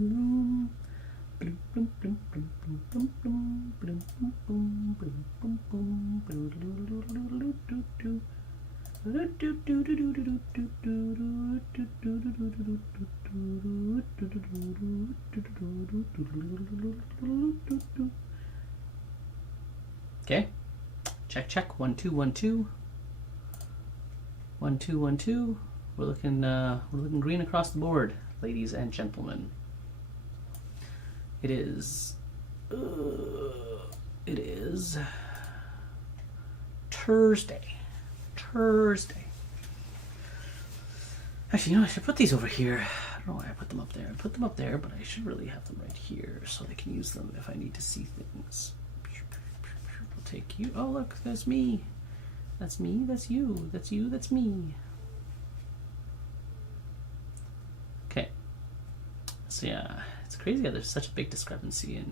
Okay, check. 1 2 1 2 1 2 1 2. We're looking green across the board, ladies and gentlemen. It is Thursday. Actually, I should put these over here. I don't know why I put them up there. I put them up there, but I should really have them right here so I can use them if I need to see things. We'll take you. Oh, look, there's me. That's me, that's you, that's you, that's me. Okay. So yeah, it's crazy how there's such a big discrepancy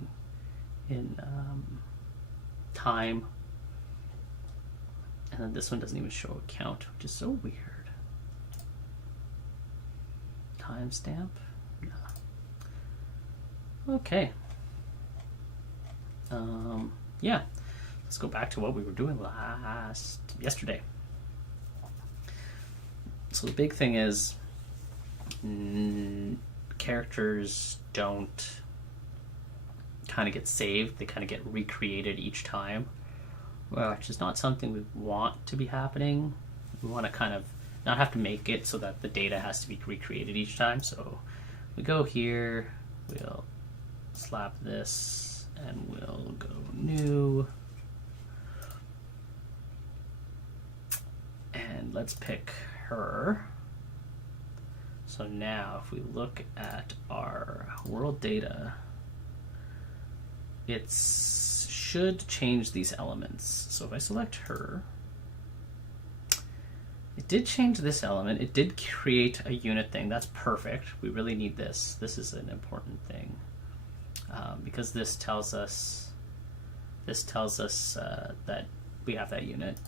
in time. And then this one doesn't even show a count, which is so weird. Timestamp? No. Okay. Yeah. Let's go back to what we were doing yesterday. So the big thing is characters don't kind of get saved. They kind of get recreated each time, which is not something we want to be happening. We want to kind of not have to make it so that the data has to be recreated each time. So we go here, we'll slap this, and we'll go new. And let's pick her. So now if we look at our world data, it should change these elements. So if I select her, it did change this element. It did create a unit thing. That's perfect. We really need this. This is an important thing because this tells us that we have that unit.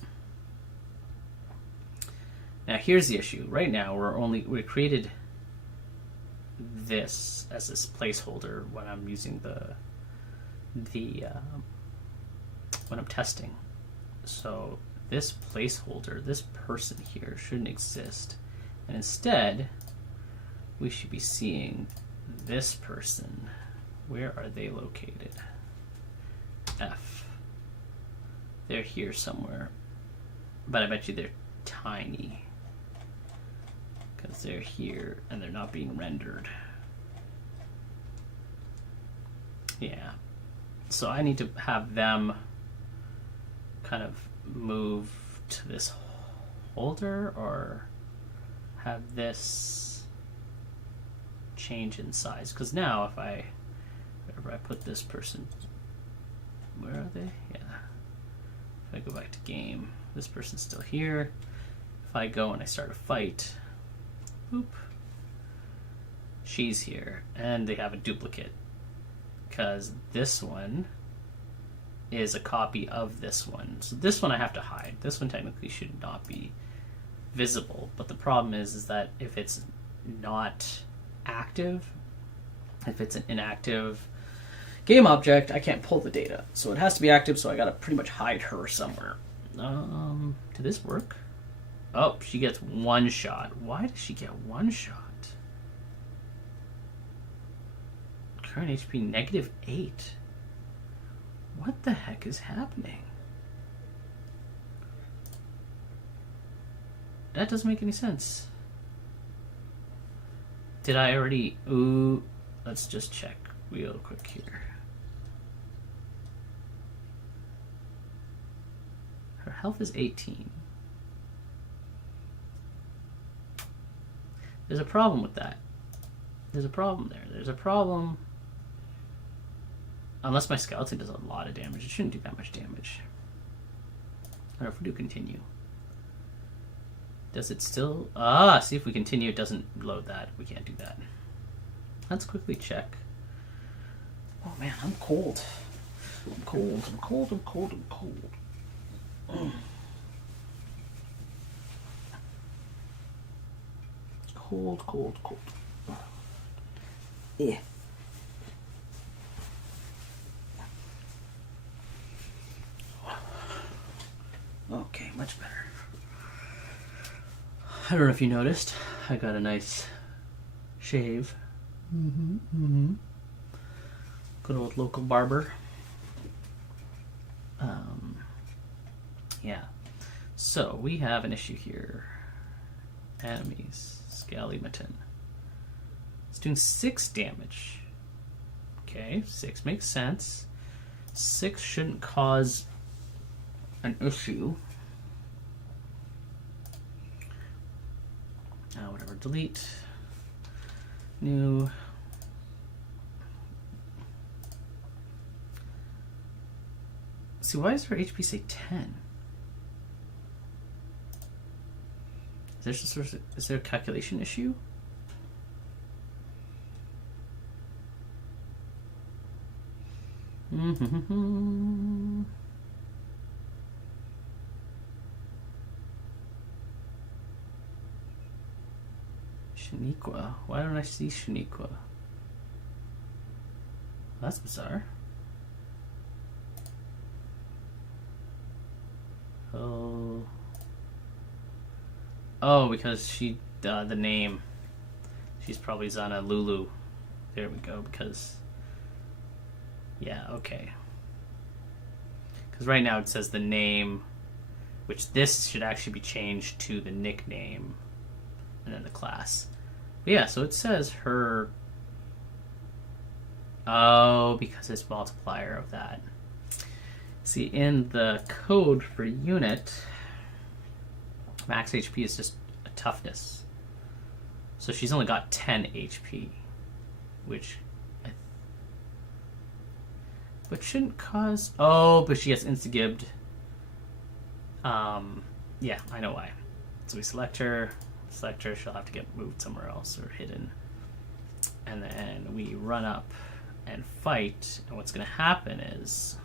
Now here's the issue. Right now we created this as this placeholder when I'm using when I'm testing. So this placeholder, this person here, shouldn't exist, and instead we should be seeing this person. Where are they located? F. They're here somewhere, but I bet you they're tiny because they're here and they're not being rendered. Yeah, so I need to have them kind of move to this holder or have this change in size, because now if I put this person, where are they? Yeah, if I go back to game, this person's still here. If I go and I start a fight, boop, she's here, and they have a duplicate because this one is a copy of this one. So this one I have to hide. This one technically should not be visible, but the problem is that if it's not active, if it's an inactive game object, I can't pull the data. So it has to be active, so I gotta pretty much hide her somewhere. Did this work? Oh, she gets one shot. Why does she get one shot? Current HP -8. What the heck is happening? That doesn't make any sense. Did I already... Ooh, let's just check real quick here. Her health is 18. There's a problem with that. There's a problem there. There's a problem. Unless my skeleton does a lot of damage, it shouldn't do that much damage. I don't know if we do continue. Does it still... see if we continue, it doesn't load that. We can't do that. Let's quickly check. Oh man, I'm cold. I'm cold. Cold. Yeah. much better. I don't know if you noticed, I got a nice shave. Good old local barber. Yeah. So we have an issue here. Enemies. Scallymaton. It's doing 6 damage. Okay, 6 makes sense. 6 shouldn't cause an issue. Whatever, delete. New. See, why does her HP say 10? Is there a calculation issue? Shaniqua. Why don't I see Shaniqua? That's bizarre. Oh, because the name. She's probably Zana Lulu. There we go, because... Yeah, okay. Because right now it says the name, which this should actually be changed to the nickname, and then the class. But yeah, so it says her... Oh, because it's multiplier of that. See, in the code for unit, max HP is just a toughness. So she's only got 10 HP, which... But shouldn't cause... Oh, but she gets insta-gibbed. Yeah, I know why. So we select her, she'll have to get moved somewhere else or hidden. And then we run up and fight, and what's going to happen is...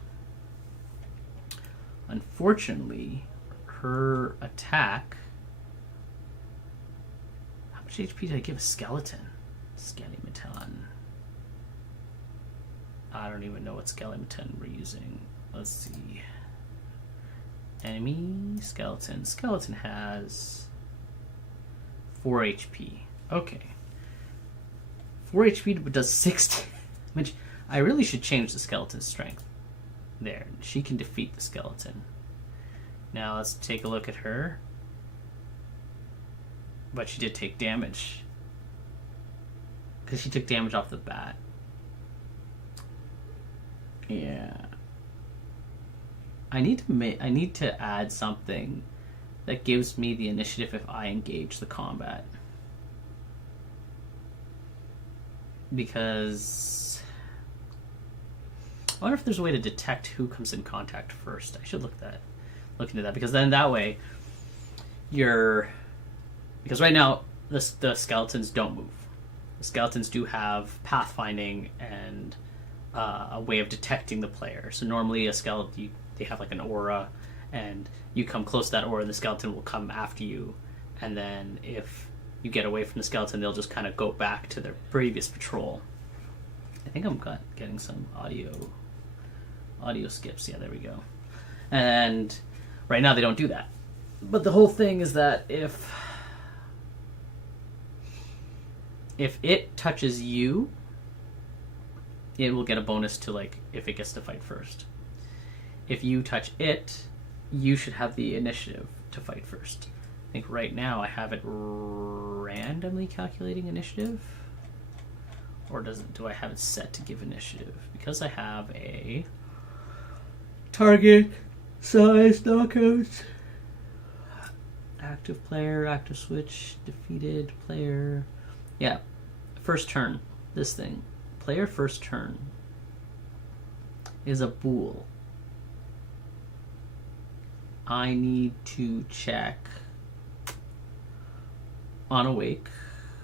Unfortunately, her attack... How much HP did I give a skeleton? Scallymaton. I don't even know what skeleton we're using. Let's see. Enemy skeleton. Skeleton has 4 HP. Okay. 4 HP but does 6 damage. I really should change the skeleton's strength. There. She can defeat the skeleton. Now let's take a look at her. But she did take damage. Because she took damage off the bat. Yeah. I need to add something that gives me the initiative if I engage the combat. Because I wonder if there's a way to detect who comes in contact first. I should look into that, because then that way because right now the skeletons don't move. The skeletons do have pathfinding and a way of detecting the player. So normally a skeleton, they have like an aura, and you come close to that aura, the skeleton will come after you, and then if you get away from the skeleton, they'll just kind of go back to their previous patrol. I think I'm getting some audio skips. Yeah, there we go. And right now they don't do that. But the whole thing is that if it touches you, it will get a bonus to, like, if it gets to fight first. If you touch it, you should have the initiative to fight first. I think right now I have it randomly calculating initiative. Or do I have it set to give initiative? Because I have a target size knockouts. Active player, active switch, defeated player. Yeah, first turn, this thing. Player first turn is a bool. I need to check on awake.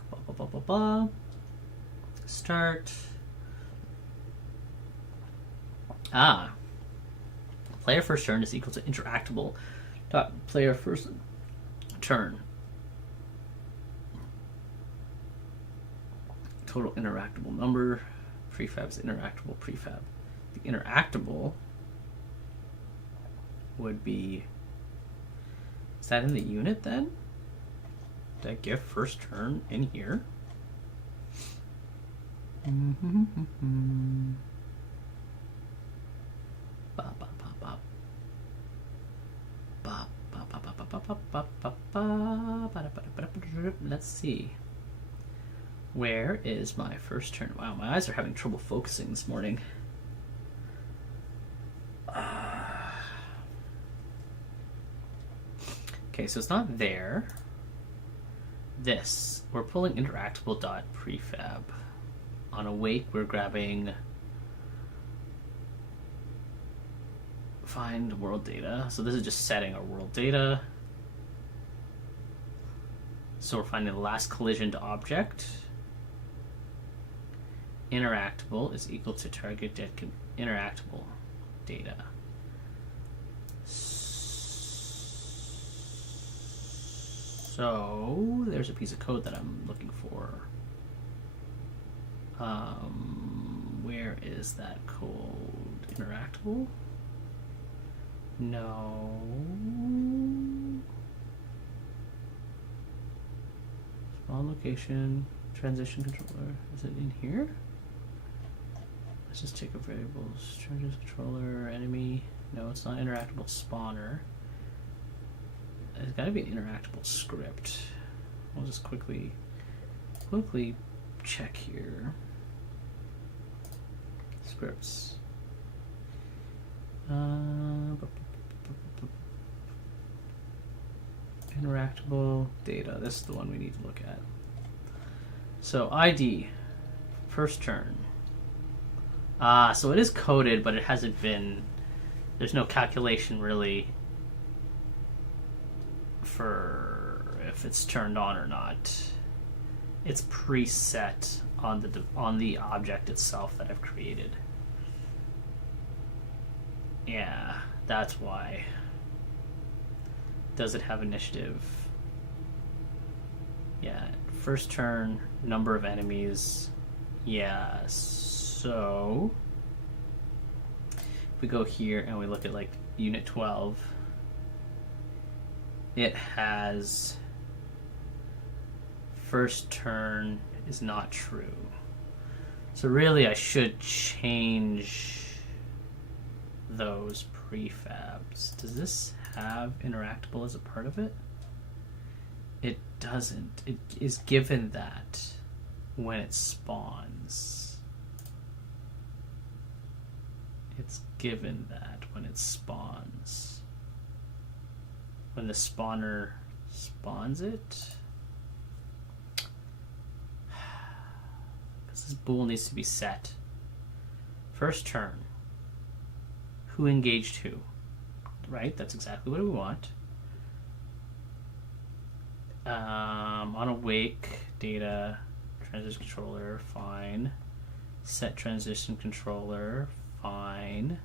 Blah, blah, blah, blah, blah. Start. Player first turn is equal to interactable. Player first turn. Total interactable number. Prefab is interactable prefab. The interactable would be that in the unit then? Did I give first turn in here? Let's see. Where is my first turn? Wow, my eyes are having trouble focusing this morning. Okay, so it's not there. This. We're pulling interactable dot prefab. On awake, we're grabbing find world data. So this is just setting our world data. So we're finding the last collision to object. Interactable is equal to target interactable data. So there's a piece of code that I'm looking for. Where is that code? Interactable? No. Spawn location, transition controller. Is it in here? Let's just take a variables. Transition controller, enemy. No, it's not interactable spawner. There's got to be an interactable script. We'll just quickly check here. Scripts. Interactable data. This is the one we need to look at. So ID, first turn. So it is coded, but it hasn't been. There's no calculation really for if it's turned on or not. It's preset on the object itself that I've created. Yeah, that's why. Does it have initiative? Yeah, first turn, number of enemies. Yeah, so if we go here and we look at like unit 12, it has first turn is not true. So really I should change those prefabs. Does this have interactable as a part of it? It doesn't. It is given that when it spawns. It's given that when it spawns. When the spawner spawns it. Because this bool needs to be set. First turn. Who engaged who? Right? That's exactly what we want. On awake, data, transition controller, fine. Set transition controller, fine.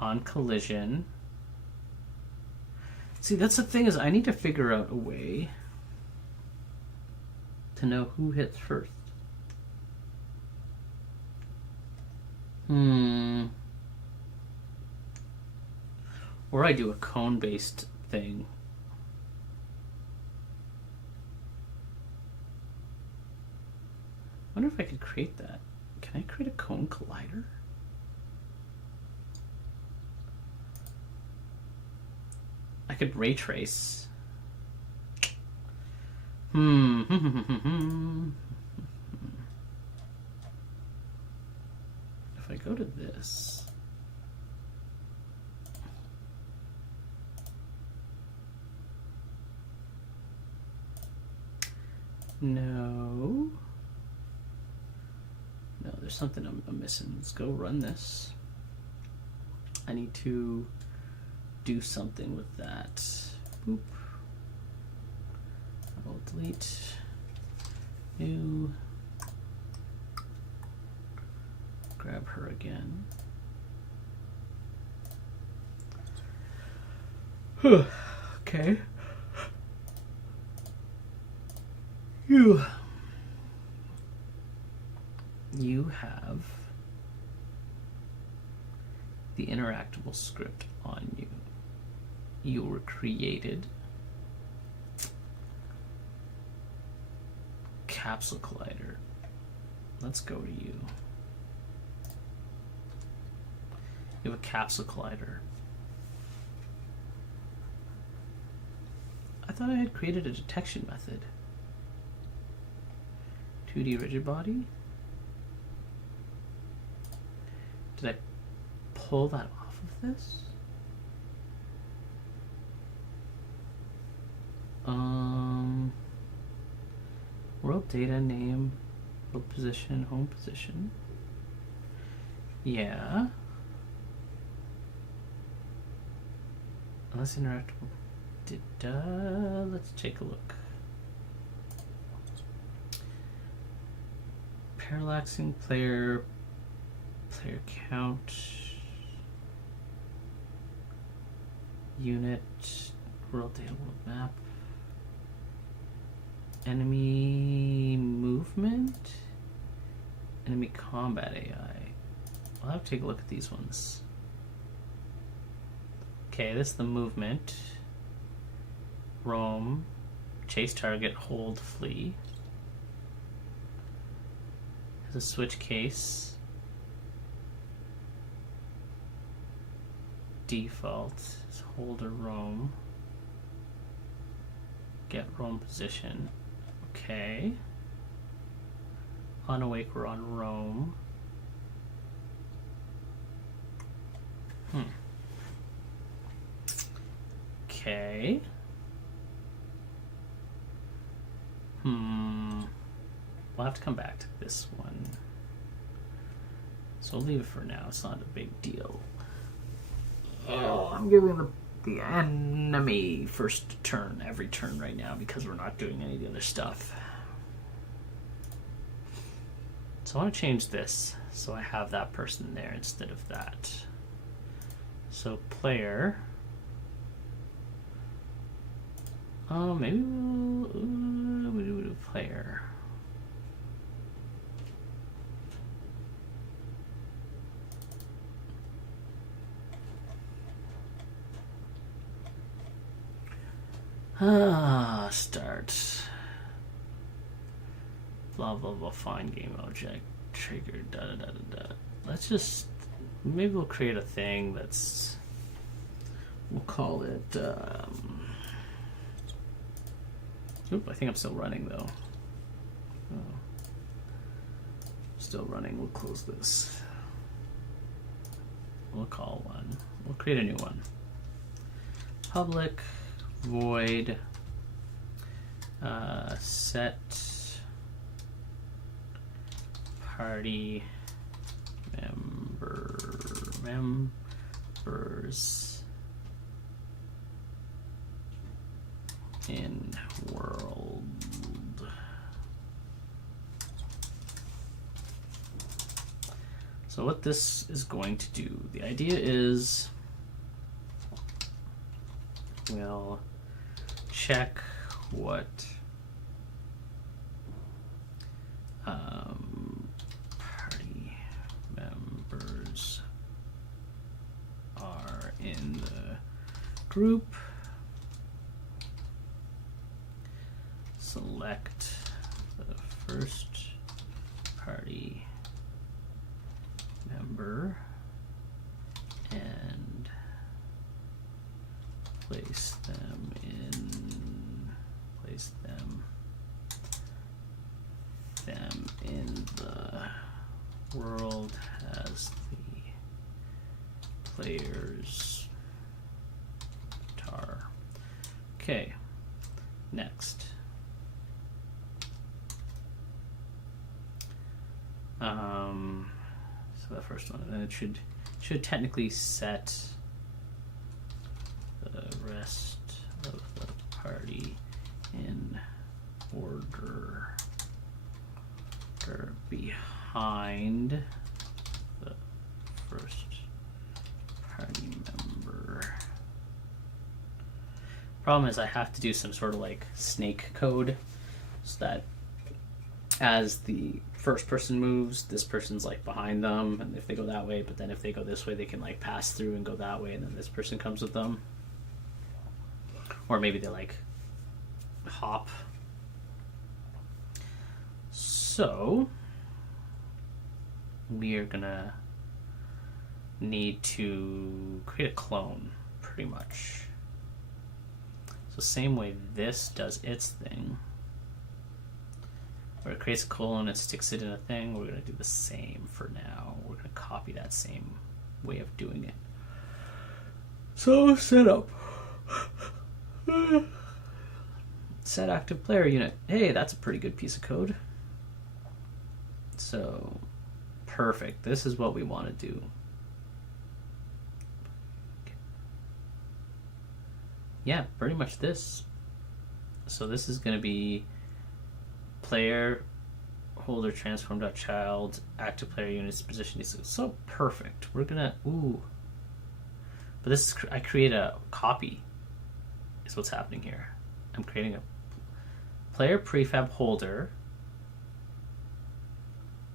On collision. See, that's the thing is I need to figure out a way to know who hits first. Or I do a cone-based thing. I wonder if I could create that. Can I create a cone collider? I could ray trace. If I go to this. No, there's something I'm missing. Let's go run this. I need to do something with that. Boop. I'll delete. New. Grab her again. Okay. You have the interactable script on you. You were created. Capsule collider. Let's go to you. You have a capsule collider. I thought I had created a detection method. 2D rigid body? Did I pull that off of this? World data, name, world position, home position. Yeah. Unless interactable. Let's take a look. Parallaxing player count, unit, world data, world map, enemy movement, enemy combat AI. I'll have to take a look at these ones. Okay, this is the movement. Roam, chase target, hold, flee. Has a switch case. Default is hold or roam. Get roam position. Okay. On awake, we're on roam. Okay. We'll have to come back to this one. So we'll leave it for now. It's not a big deal. Oh, I'm giving the enemy first turn every turn right now because we're not doing any of the other stuff. So I want to change this so I have that person there instead of that. So player. Oh, maybe we'll do player. Start. Blah blah blah. Find game object. Trigger. Da da da da da. Let's just maybe we'll create a thing that's. We'll call it. Oop, I think I'm still running though. Oh. Still running. We'll close this. We'll call one. We'll create a new one. Public void set party members in world. So what this is going to do, the idea is we'll check what party members are in the group. Select the first party member and place them in the world as the player's tar. Okay, next. So the first one, and then it should technically set the rest of the party in order behind the first party member. Problem is I have to do some sort of like snake code so that as the first person moves, this person's like behind them, and if they go that way, but then if they go this way, they can like pass through and go that way, and then this person comes with them. or maybe they like hop. So we are gonna need to create a clone, pretty much. So same way this does its thing, where it creates a clone and sticks it in a thing, we're gonna do the same for now. We're gonna copy that same way of doing it. So setup. Set active player unit. Hey, that's a pretty good piece of code. So, perfect. This is what we want to do. Yeah, pretty much this. So this is going to be player holder transform.child active player units position. So perfect. We're gonna but this is I create a copy. Is what's happening here. I'm creating a player prefab holder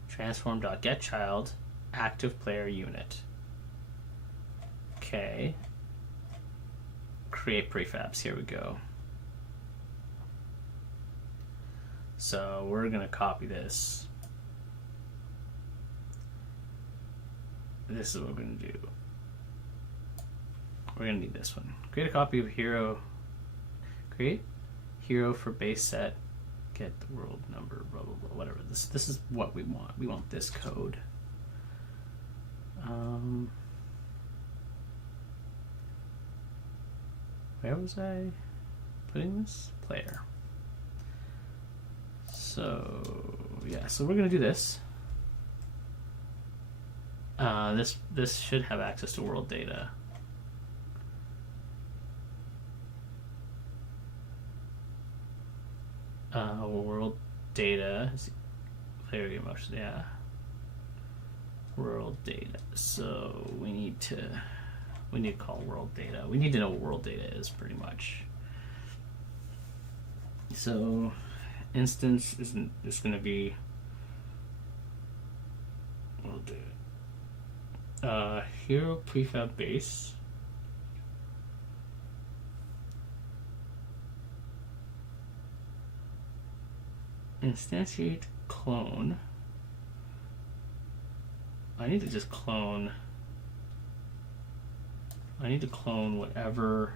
transform.getChild active player unit. Okay. Create prefabs. Here we go. So we're going to copy this. This is what we're going to do. We're going to need this one. Create a copy of hero. Create hero for base set. Get the world number, blah, blah, blah, whatever. This is what we want. We want this code. Where was I putting this? Player. So yeah, so we're gonna do this. This should have access to world data. World data, player emotion, yeah. World data. So we need to call world data. We need to know what world data is, pretty much. So instance isn't just going to be world data. Hero prefab base. Instantiate clone. I need to just clone. I need to clone whatever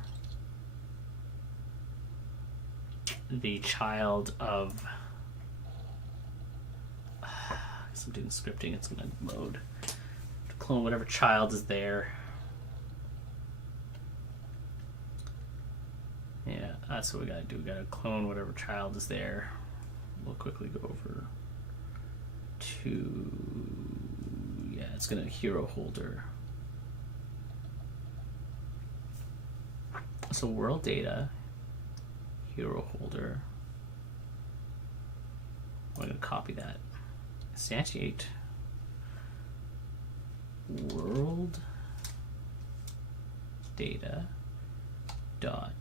the child of. I guess I'm doing scripting, it's going to load. To clone whatever child is there. Yeah, that's what we got to do. We got to clone whatever child is there. We'll quickly go over to. Yeah, it's going to hero holder. So world data, hero holder. I'm going to copy that. Instantiate world data dot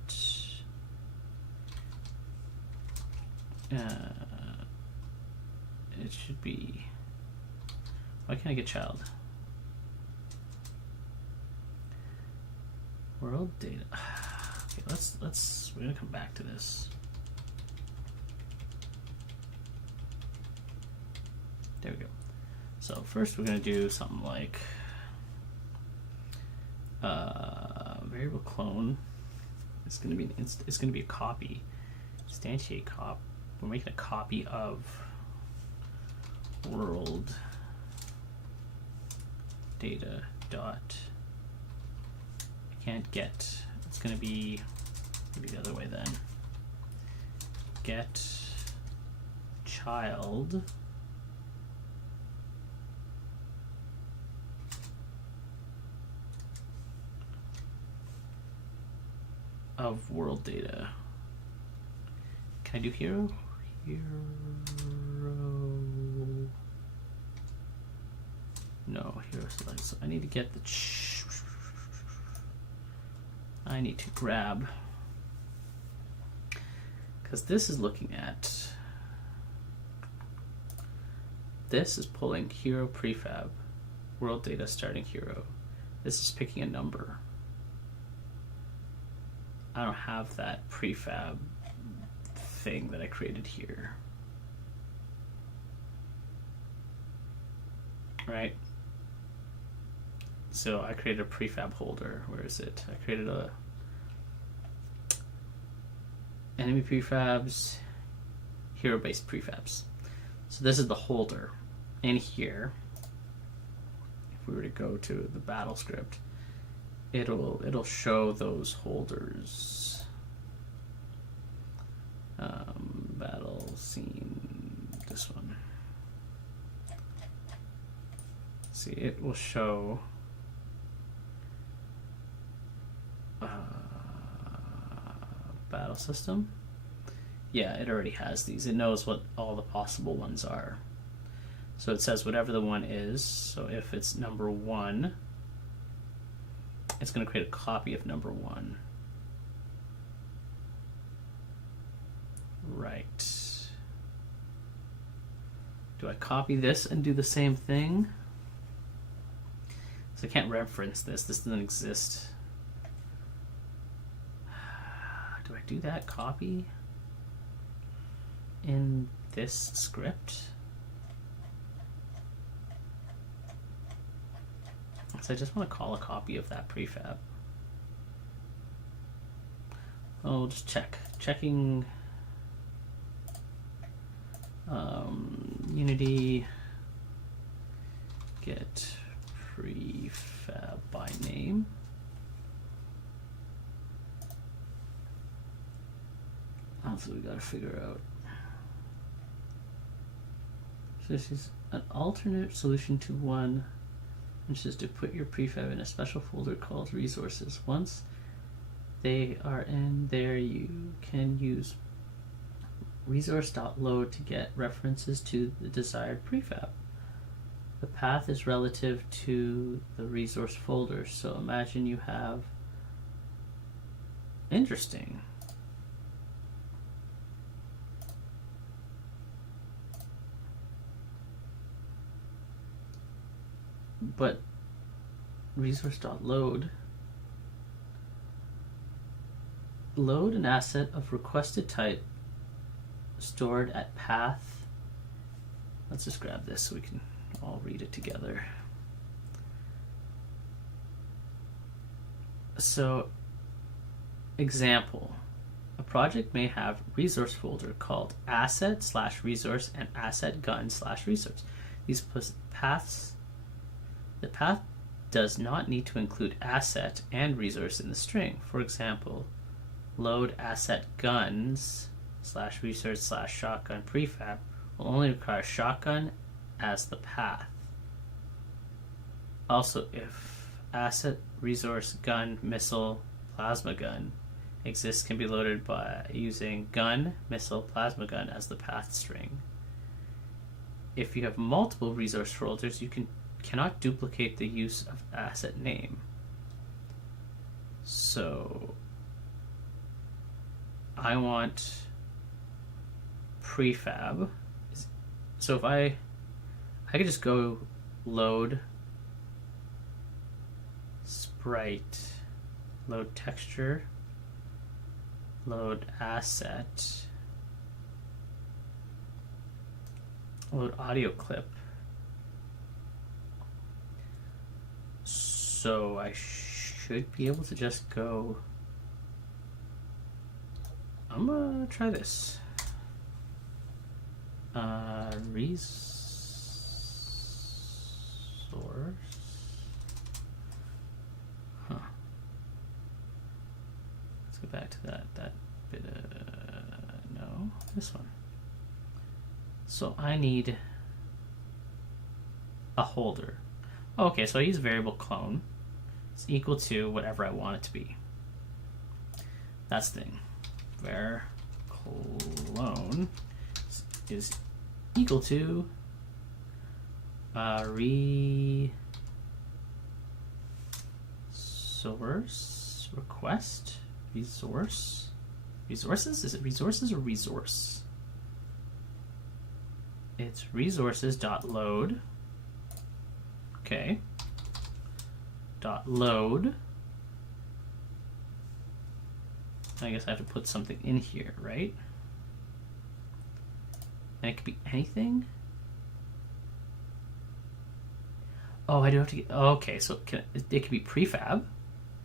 it should be. Why can't I get child? World data. Okay, let's we're gonna come back to this. There we go. So first we're gonna do something like variable clone. It's gonna be it's gonna be a copy. Instantiate cop. We're making a copy of world data dot. I can't get. It's gonna be maybe the other way then. Get child of world data. Can I do hero? Hero. No, hero select. So I need to get the. I need to grab. Because this is looking at. This is pulling hero prefab, world data starting hero. This is picking a number. I don't have that prefab thing that I created here. Right? So I created a prefab holder. Where is it? I created a enemy prefabs, hero-based prefabs. So this is the holder. In here, if we were to go to the battle script, it'll show those holders. Battle scene, this one. See, it will show battle system. Yeah, it already has these. It knows what all the possible ones are. So it says whatever the one is. So if it's number 1, it's going to create a copy of number 1. Right. Do I copy this and do the same thing? So I can't reference this. This doesn't exist. Do I do that? Copy in this script? So I just want to call a copy of that prefab. Oh, just check. Checking Unity get prefab by name. That's what we gotta figure out. So this is an alternate solution to one, which is to put your prefab in a special folder called resources. Once they are in there, you can use resource.load to get references to the desired prefab. The path is relative to the resource folder, so imagine you have... Interesting. But resource.load, load an asset of requested type stored at path. Let's just grab this so we can all read it together. So, example, a project may have resource folder called asset/resource and asset gun/resource. These paths, the path does not need to include asset and resource in the string. For example, load asset guns/resource/shotgun prefab will only require shotgun as the path. Also, if asset, resource, gun, missile, plasma gun exists, can be loaded by using gun, missile, plasma gun as the path string. If you have multiple resource folders, you cannot duplicate the use of asset name. So I want prefab. So if I could just go load sprite, load texture, load asset, load audio clip. So I should be able to just go, I'm gonna try this. Resource. Huh. Let's go back to that bit. No, this one. So I need a holder. Okay, so I use variable clone. It's equal to whatever I want it to be. That's the thing. Var clone is equal to resource request resources. Is it resources or resource? It's resources.load. Okay. Dot load I guess I have to put something in here, right? And it could be anything. Oh, I do have to get. Okay, so it could be prefab.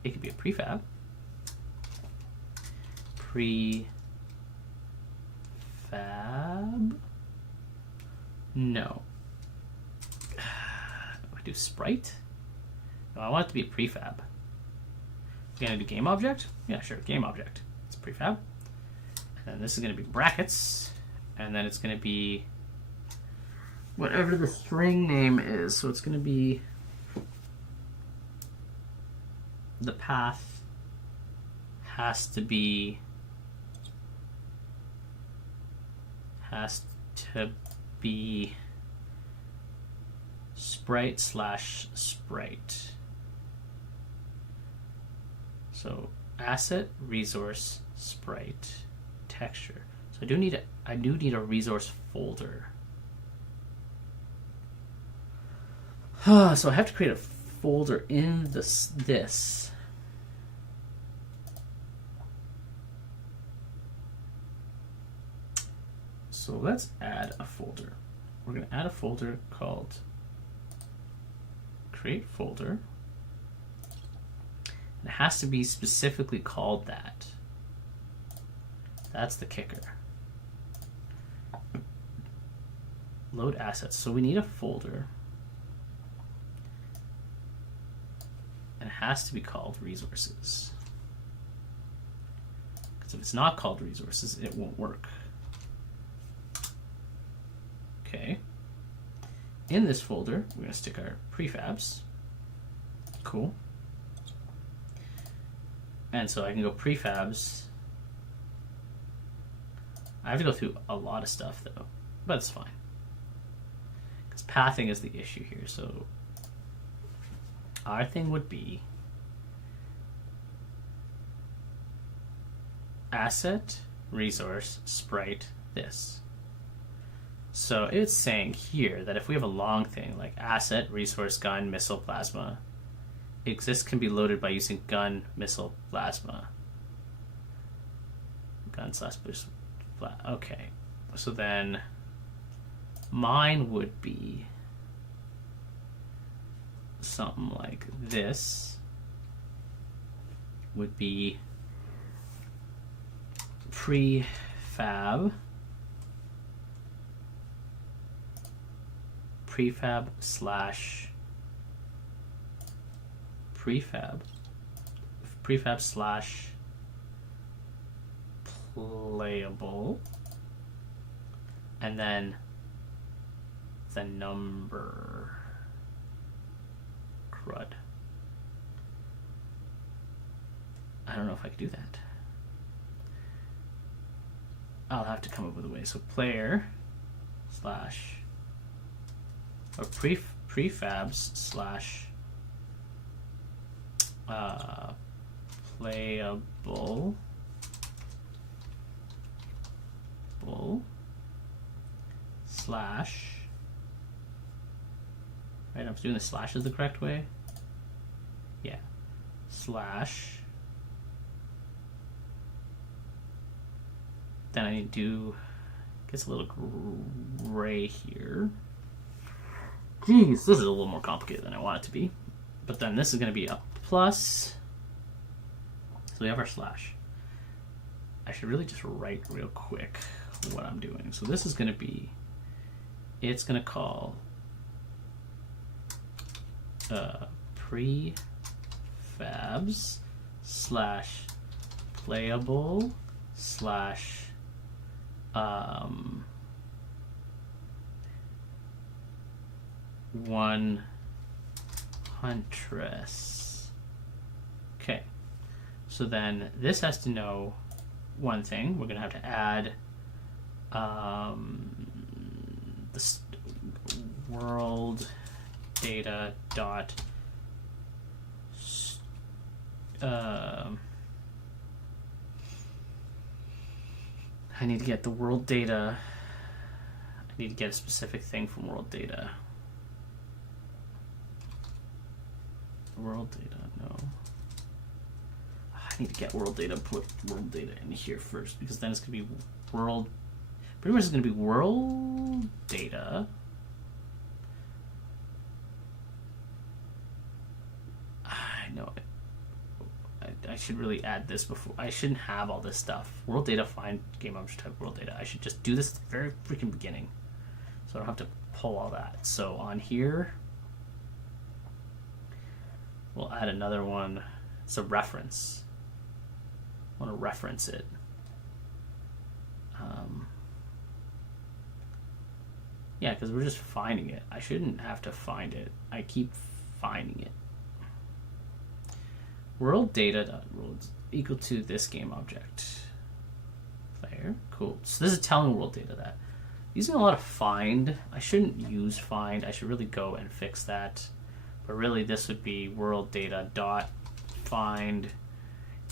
It could be a prefab. Prefab. No. I do sprite. No, I want it to be a prefab. You're gonna do game object? Yeah, sure, game object. It's prefab. And then this is gonna be brackets, and then it's gonna be whatever the string name is. So it's gonna be the path has to be sprite slash sprite. So asset, resource, sprite, texture. So I do need a resource folder. So I have to create a folder in this. So let's add a folder. We're going to add a folder called create folder. It has to be specifically called that. That's the kicker. Load assets. So we need a folder. And it has to be called resources. Because if it's not called resources, it won't work. Okay. In this folder, we're going to stick our prefabs. Cool. And so I can go prefabs. I have to go through a lot of stuff though, but it's fine. Because pathing is the issue here. So our thing would be asset, resource, sprite, this. So it's saying here that if we have a long thing like asset, resource, gun, missile, plasma, exist can be loaded by using gun, missile, plasma. Gun slash boost. Okay. So then mine would be something like this. Would be prefab slash prefab slash playable, and then the number crud. I don't know if I could do that. I'll have to come up with a way. So player slash or prefabs slash playable slash, right, I'm doing the slashes the correct way. Yeah, slash, then I need to do, gets a little gray here. Jeez, this is a little more complicated than I want it to be. But then this is going to be a plus. So we have our slash. I should really just write real quick what I'm doing. So this is going to be, it's going to call prefabs slash playable slash one huntress. Okay, so then this has to know one thing. We're gonna have to add this world data dot I need to get the world data. I need to get a specific thing from world data. World data, no. I need to get world data, put world data in here first, because then it's going to be world, pretty much it's going to be world data. I know it. I should really add this before. I shouldn't have all this stuff. World data, find game object type world data. I should just do this at the very freaking beginning, so I don't have to pull all that. So on here, we'll add another one. It's a reference. I want to reference it. Yeah, because we're just finding it. I shouldn't have to find it. I keep finding it. World data world equal to this game object. Player. Cool. So this is telling world data that. Using a lot of find. I shouldn't use find. I should really go and fix that. But really this would be world data dot find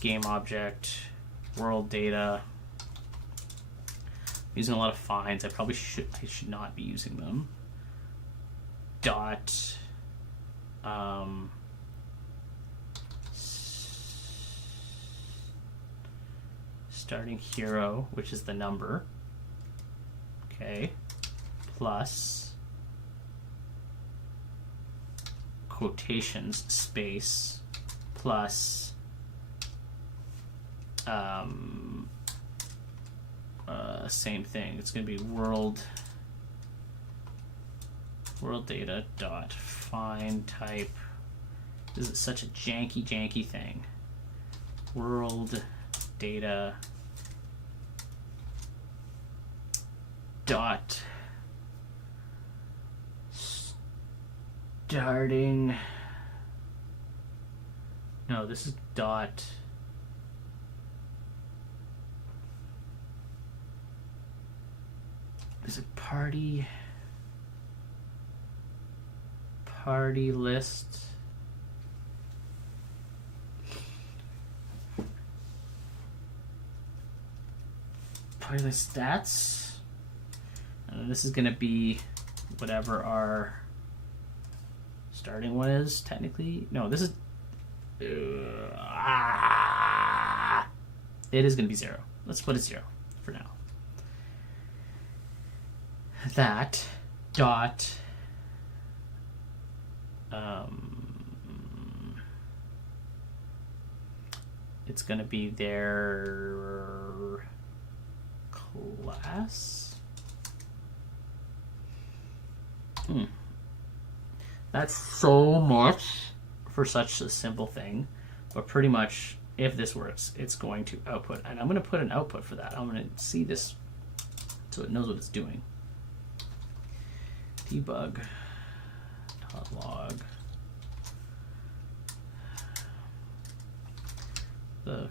game object world data. Using a lot of finds. I should not be using them. Dot starting hero, which is the number. Okay. Plus quotations space plus same thing. It's going to be world data dot find type. This is such a janky thing. World data dot starting. No, this is dot. Is it party list? Party list stats. And this is going to be whatever our starting one is, technically. No, this is... it is going to be 0. Let's put it 0 for now. That dot it's going to be their class. That's so much for such a simple thing, but pretty much if this works, it's going to output, and I'm going to put an output for that. I'm going to see this so it knows what it's doing. Debug log. The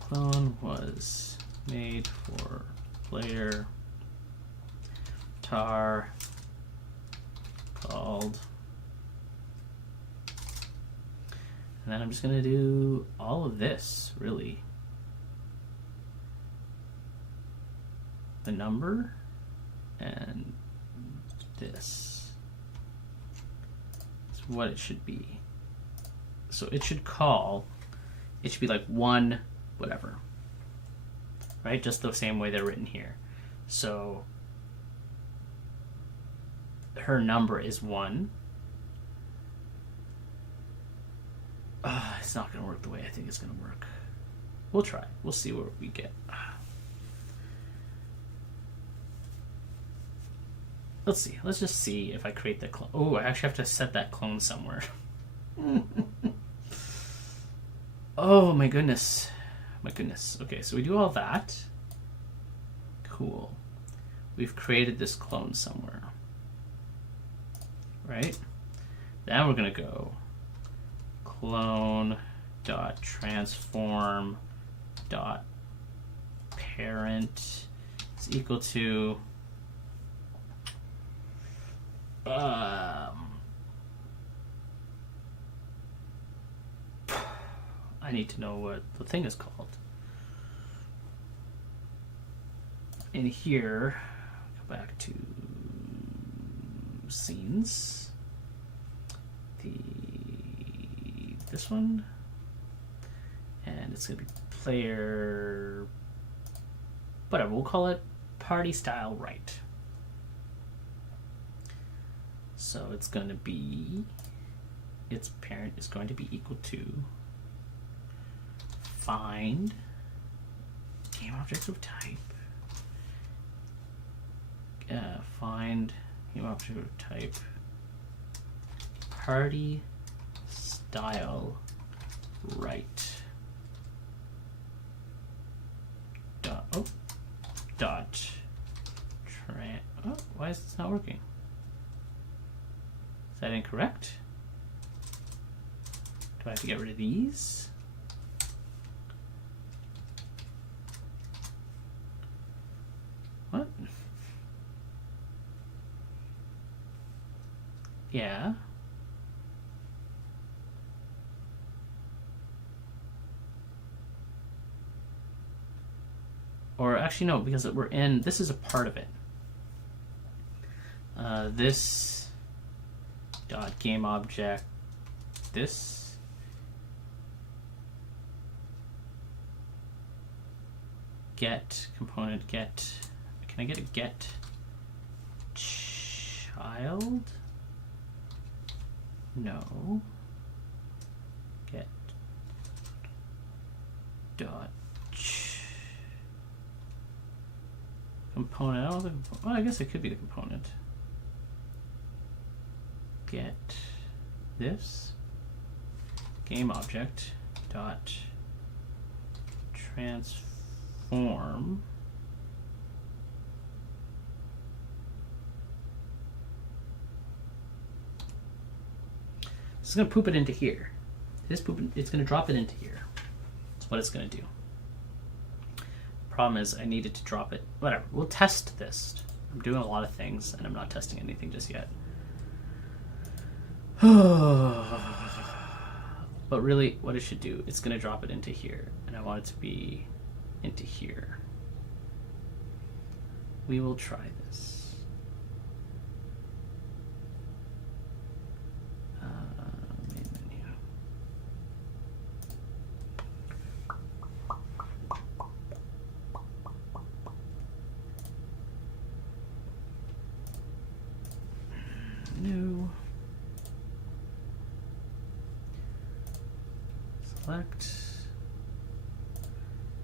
clone was made for player tar called, and then I'm just gonna do all of this, really. The number and this is what it should be. So it should call, it should be like 1 whatever, right? Just the same way they're written here. So her number is 1. It's not going to work the way I think it's going to work. We'll try. We'll see what we get. Let's see. Let's just see if I create the clone. Oh, I actually have to set that clone somewhere. Oh my goodness. My goodness. Okay, so we do all that. Cool. We've created this clone somewhere. Right? Then we're going to go clone dot transform dot parent is equal to I need to know what the thing is called. In here, go back to scenes. The this one. And it's going to be player, whatever, we'll call it party style right. So it's going to be, its parent is going to be equal to find game objects of type, find game object of type party style right. Why is this not working? Is that incorrect? Do I have to get rid of these? What? Yeah. Or actually no, because we're in, this is a part of it. This dot game object, this get component get, can I get a get child? No. Get dot component. I don't think, well, I guess it could be the component. Get this game object dot transform It's going to poop it into here. It's going to drop it into here. That's what it's going to do. Problem is I needed to drop it. Whatever. We'll test this. I'm doing a lot of things and I'm not testing anything just yet. But really what it should do, it's going to drop it into here. And I want it to be into here. We will try this. Main menu. New. Select.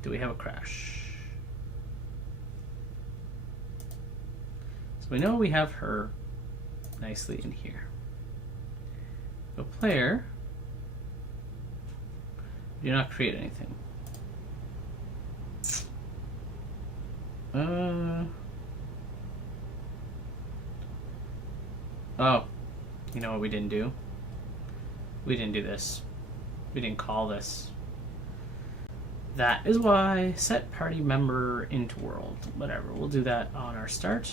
Do we have a crash? So we know we have her nicely in here. Go player. Do not create anything. Oh, you know what we didn't do? We didn't do this. We didn't call this. That is why set party member into world. Whatever, we'll do that on our start.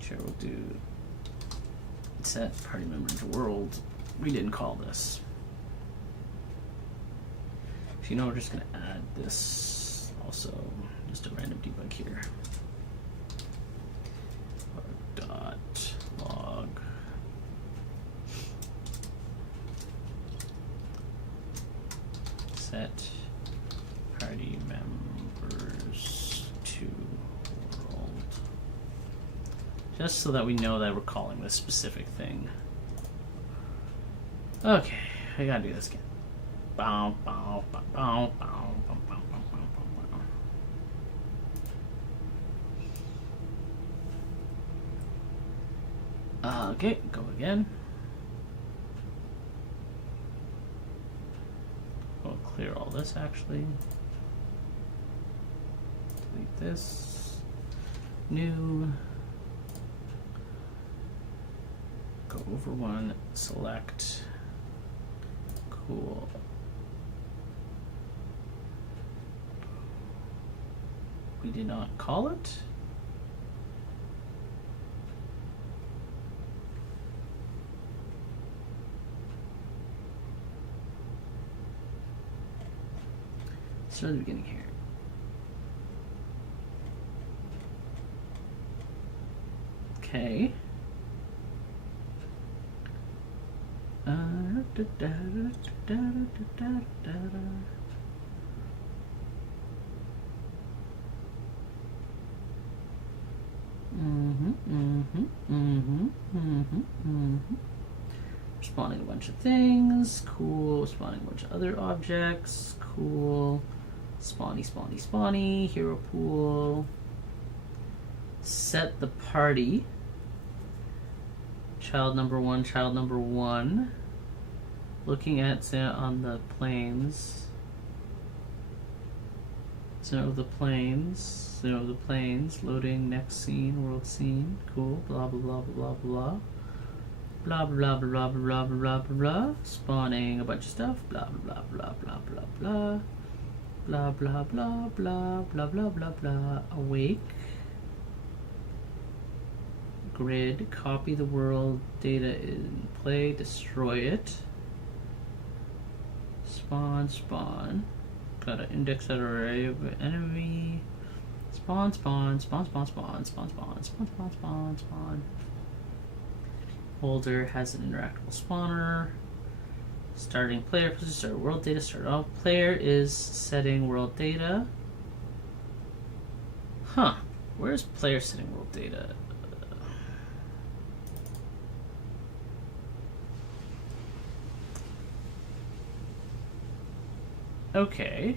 Sure, we'll do set party member into world. We didn't call this. So, you know, we're just going to add this also, just a random debug here. Dot log set party members to world, just so that we know that we're calling this specific thing. Okay, I gotta do this again. Bow, bow, bow, bow, bow, bow, bow, bow, bow, bow. Okay, go again. We'll clear all this actually. Delete this. New. Go over one, select. Cool. We did not call it. Start at the beginning here. Okay. Spawning a bunch of things. Cool. Spawning a bunch of other objects. Cool. Spawny. Hero pool. Set the party. Child number one. Looking at on the plains. Center of the plains. Loading next scene, world scene. Cool. Blah blah blah blah blah blah. Blah blah blah blah blah blah blah. Spawning a bunch of stuff. Blah blah blah blah blah blah. Blah blah blah blah blah blah blah blah. Awake. Grid. Copy the world data in play. Destroy it. Spawn. Got an index array of enemy. Spawn. Holder has an interactable spawner. Starting player, start world data. Start off. Player is setting world data. Huh. Where's player setting world data? Okay.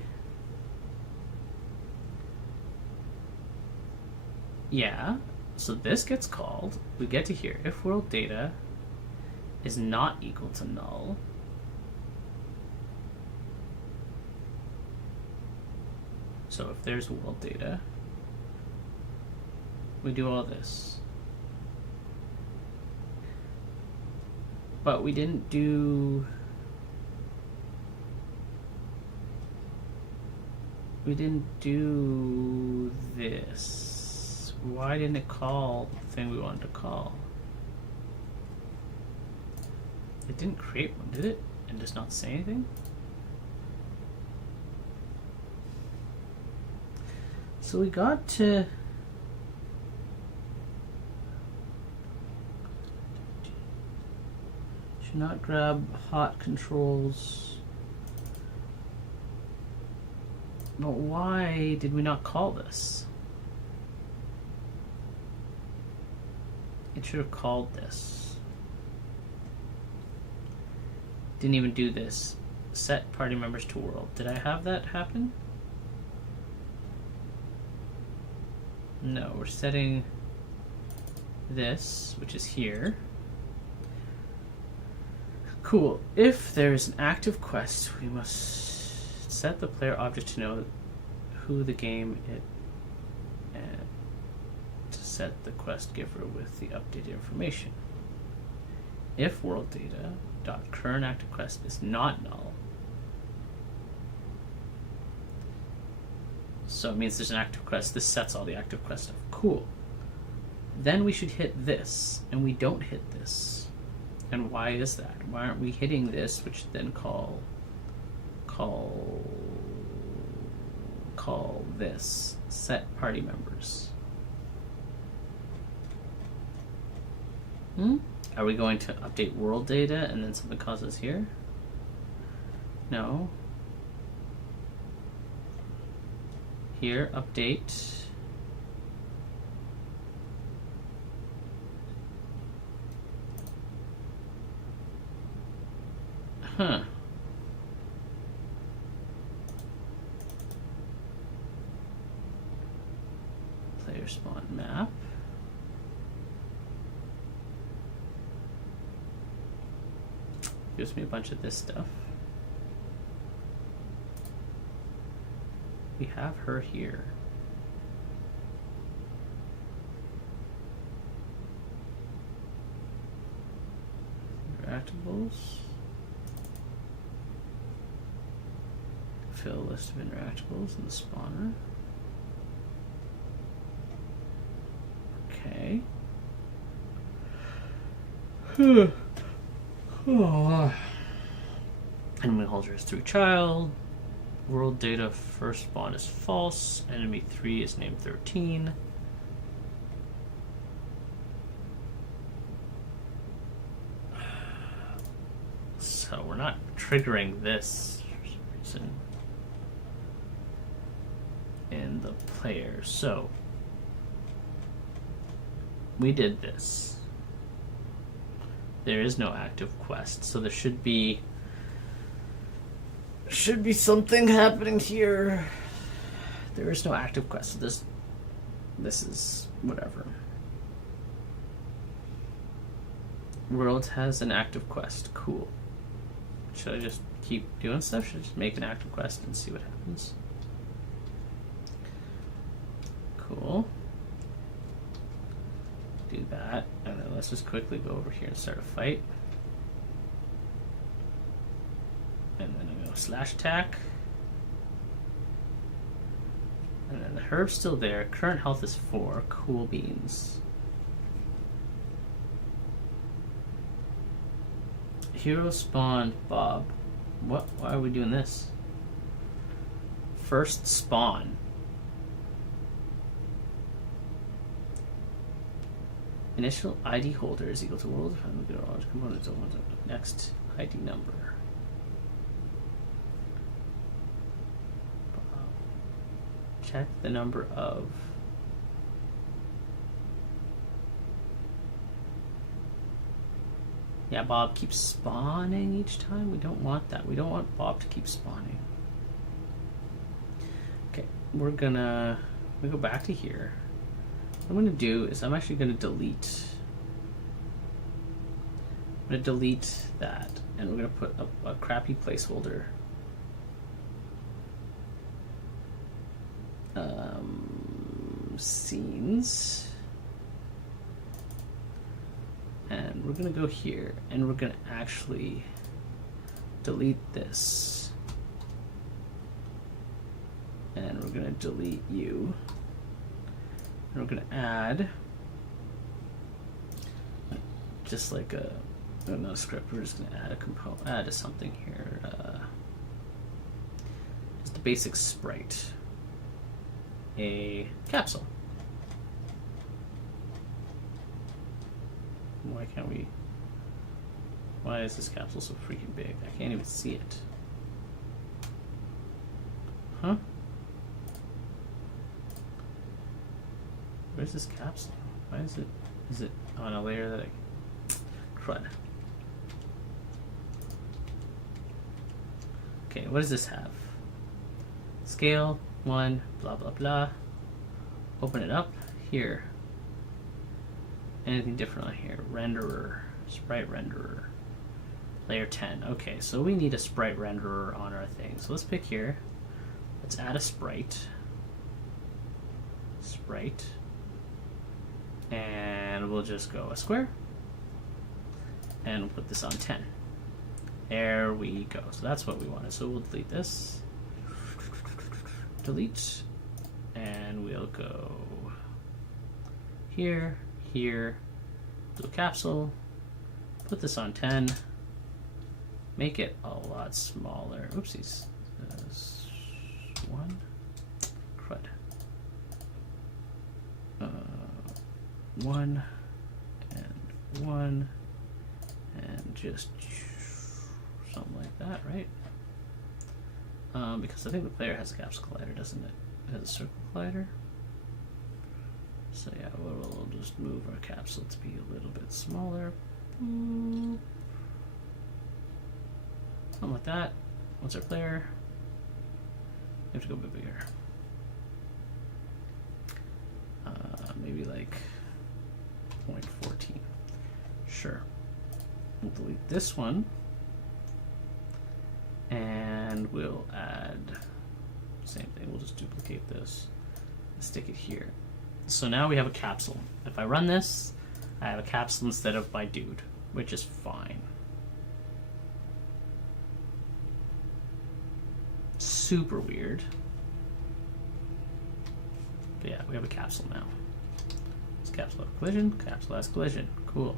Yeah. So this gets called. We get to here. If world data is not equal to null, so if there's world data, we do all this. But we didn't do this. Why didn't it call the thing we wanted to call? It didn't create one, did it? And just not say anything? So we got to... Should not grab hot controls. But why did we not call this? It should have called this. Didn't even do this. Set party members to world. Did I have that happen? No, we're setting this, which is here. Cool. If there's an active quest, we must set the player object to know who the game it and to set the quest giver with the updated information. If world data dot current active quest is not null, so it means there's an active quest. This sets all the active quest stuff. Cool. Then we should hit this, and we don't hit this. And why is that? Why aren't we hitting this, which then call this set party members? Are we going to update world data and then something causes here? No. Here, update. Huh. Player spawn map. Gives me a bunch of this stuff. We have her here. Interactables. Fill a list of interactables in the spawner. Okay. Enemy holder is through child. World data first spawn is false. Enemy 3 is named 13. So So we're not triggering this for some reason in the player. So we did this. There is no active quest, so there should be something happening here. There is no active quest, so this is whatever. World has an active quest. Cool. Should I just keep doing stuff? Should I just make an active quest and see what happens? Cool. Do that, and then let's just quickly go over here and start a fight. And then I'm going to slash attack. And then the herb's still there. Current health is 4. Cool beans. Hero spawn Bob. What? Why are we doing this? First spawn. Initial ID holder is equal to world components of next ID number. Check the number of yeah, Bob keeps spawning each time. We don't want that. We don't want Bob to keep spawning. Okay, we're gonna go back to here. What I'm going to do is I'm actually going to delete. I'm going to delete that, and we're going to put a crappy placeholder. Scenes. And we're going to go here, and we're going to actually delete this. And we're going to delete you. And we're going to add, just like not a script, we're just going to add a component, add a something here. Just a basic sprite. A capsule. Why can't we? Why is this capsule so freaking big? I can't even see it. Huh? Where's this capsule? Why is it on a layer that I crud? Okay, what does this have? Scale 1, blah blah blah. Open it up here. Anything different on here? Renderer, sprite renderer, layer 10. Okay, so we need a sprite renderer on our thing. So let's pick here. Let's add a sprite. Sprite. And we'll just go a square. And we'll put this on 10. There we go. So that's what we wanted. So we'll delete this. Delete. And we'll go here, here, do a capsule, put this on 10, make it a lot smaller. Oopsies. 1. Crud. 1 and 1 and just something like that, right? Because I think the player has a capsule collider, doesn't it? It has a circle collider. So yeah, we'll just move our capsule to be a little bit smaller. Something like that. What's our player? We have to go a bit bigger. Maybe like 0.14. Sure. We'll delete this one. And we'll add, same thing, we'll just duplicate this and stick it here. So now we have a capsule. If I run this, I have a capsule instead of my dude, which is fine. Super weird. But yeah, we have a capsule now. It's capsule has collision, capsule has collision. Cool.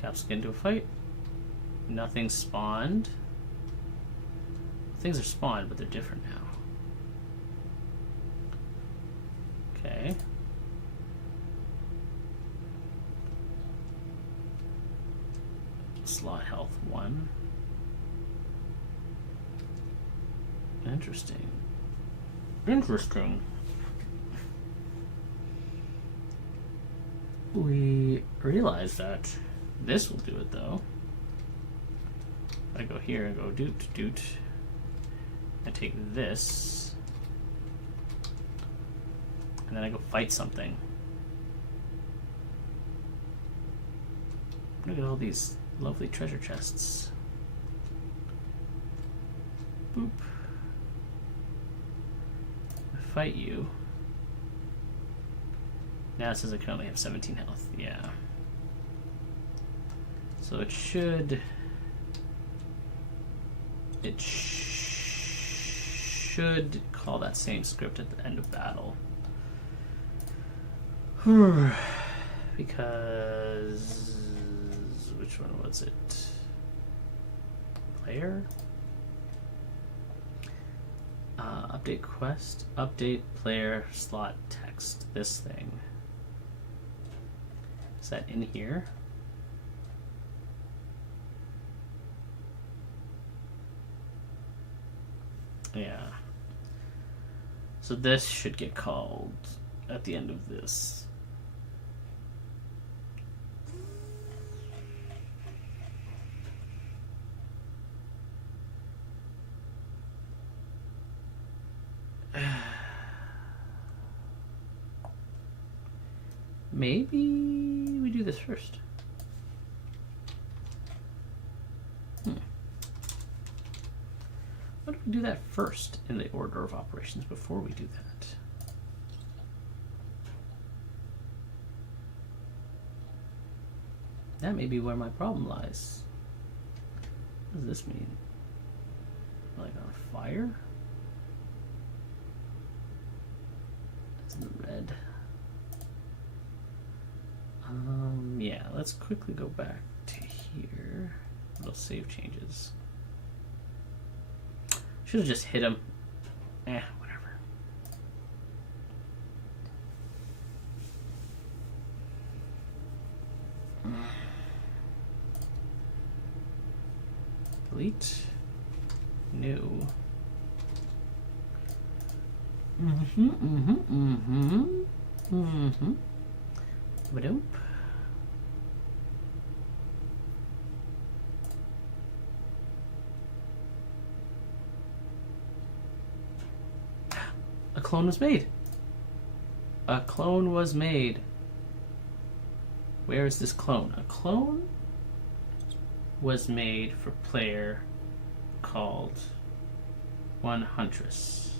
Capsule get into a fight. Nothing spawned. Things are spawned, but they're different now. Okay. Slot health 1. Interesting. Interesting. We realize that this will do it though. I go here and go doot doot. I take this. And then I go fight something. Look at all these lovely treasure chests. Boop. I fight you. Now it says I can only have 17 health. Yeah. So it should... It should call that same script at the end of battle. Because... Which one was it? Player? Update quest, update player slot text. This thing. Is that in here? Yeah. So this should get called at the end of this. Maybe we do this first. Why don't we do that first in the order of operations before we do that? That may be where my problem lies. What does this mean? Like on fire? It's in the red. Yeah, let's quickly go back to here. Little save changes. Should have just hit him. Whatever. Delete. New. Ba-doop. A clone was made. A clone was made. Where is this clone? A clone was made for player called One Huntress.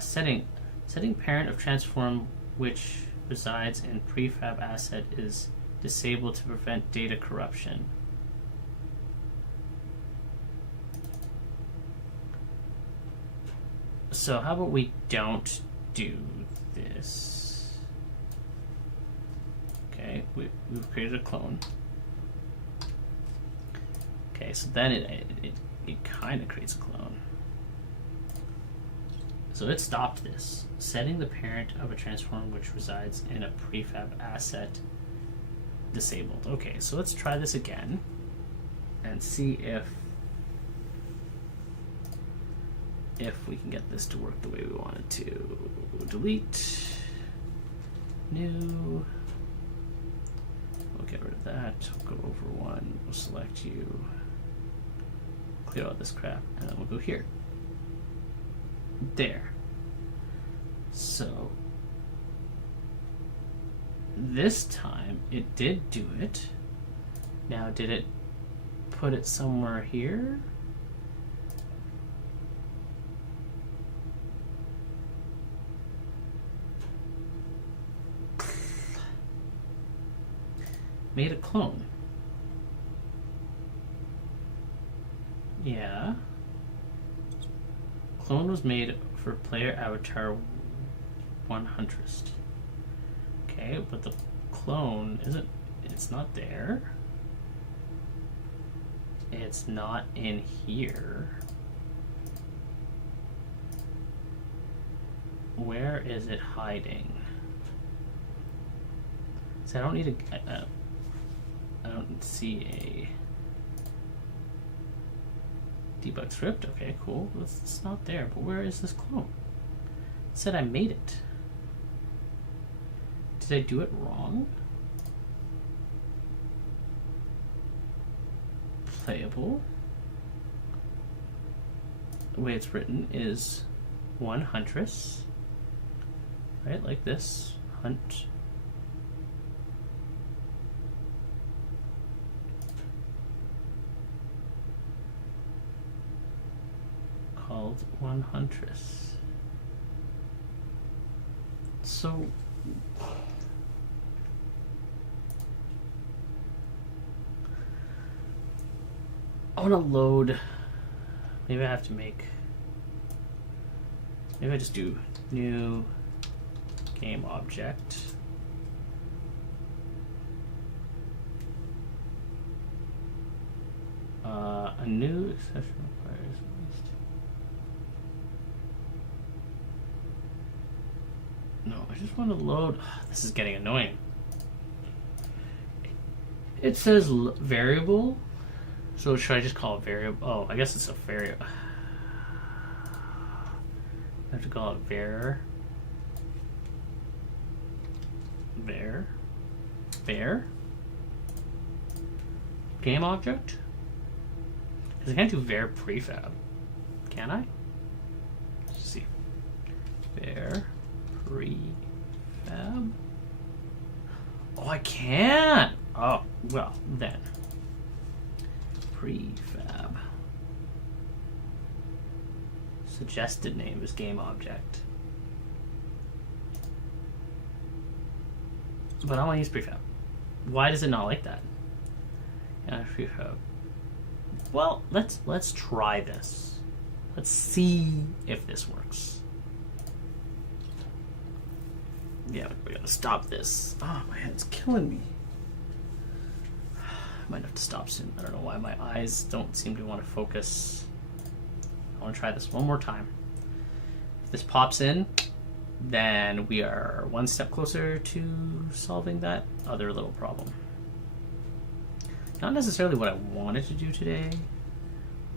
Setting parent of transform which resides in prefab asset is disabled to prevent data corruption. So how about we don't do this? Okay, we've created a clone. Okay, so then it kind of creates a clone. So it stopped this. Setting the parent of a transform which resides in a prefab asset disabled. Okay, so let's try this again and see if we can get this to work the way we want it to. Delete. New. We'll get rid of that. We'll go over one. We'll select you. Clear out this crap. And then we'll go here. There. So this time it did do it. Now did it put it somewhere here? Made a clone. Yeah. Clone was made for player avatar 100th. Okay, but the clone isn't, it's not there. It's not in here. Where is it hiding? So I don't need a, I don't see a Debug script. Okay, cool. It's not there, but where is this clone? It said I made it. Did I do it wrong? Playable. The way it's written is 1 huntress. Right, like this. Hunt. Called 1 huntress. So I want to load. Maybe I have to make. Maybe I just do new game object. A new session requires at least. No, I just want to load. This is getting annoying. It says variable. So should I just call it variable? Oh, I guess it's a variable. I have to call it var. Game object? Because I can't do var prefab. Can I? Let's see. Var prefab. Oh, I can't. Oh, well, then. Prefab. Suggested name is game object. But I want to use prefab. Why does it not like that? Yeah, prefab. Well, let's try this. Let's see if this works. Yeah, we gotta stop this. Oh, my head's killing me. I might have to stop soon. I don't know why my eyes don't seem to want to focus. I want to try this one more time. If this pops in, then we are one step closer to solving that other little problem. Not necessarily what I wanted to do today,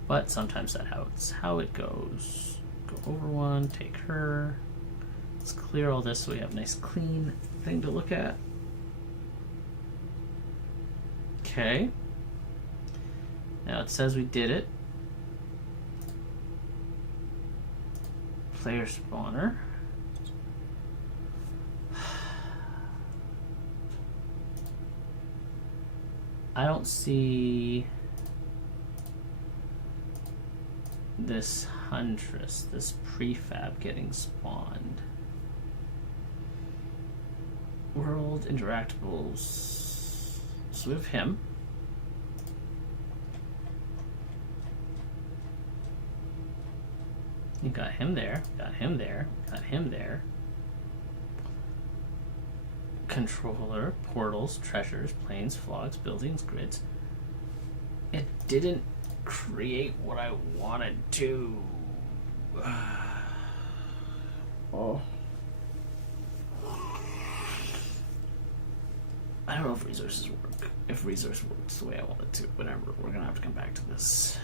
but sometimes that's how it goes. Go over one, take her. Let's clear all this so we have a nice clean thing to look at. Okay. Now it says we did it. Player spawner. I don't see this huntress, this prefab getting spawned. World interactables. So we have him. You got him there, got him there, got him there. Controller, portals, treasures, planes, flogs, buildings, grids. It didn't create what I wanted to. Oh. I don't know if resources work. If resource works the way I want it to, whatever, we're gonna have to come back to this.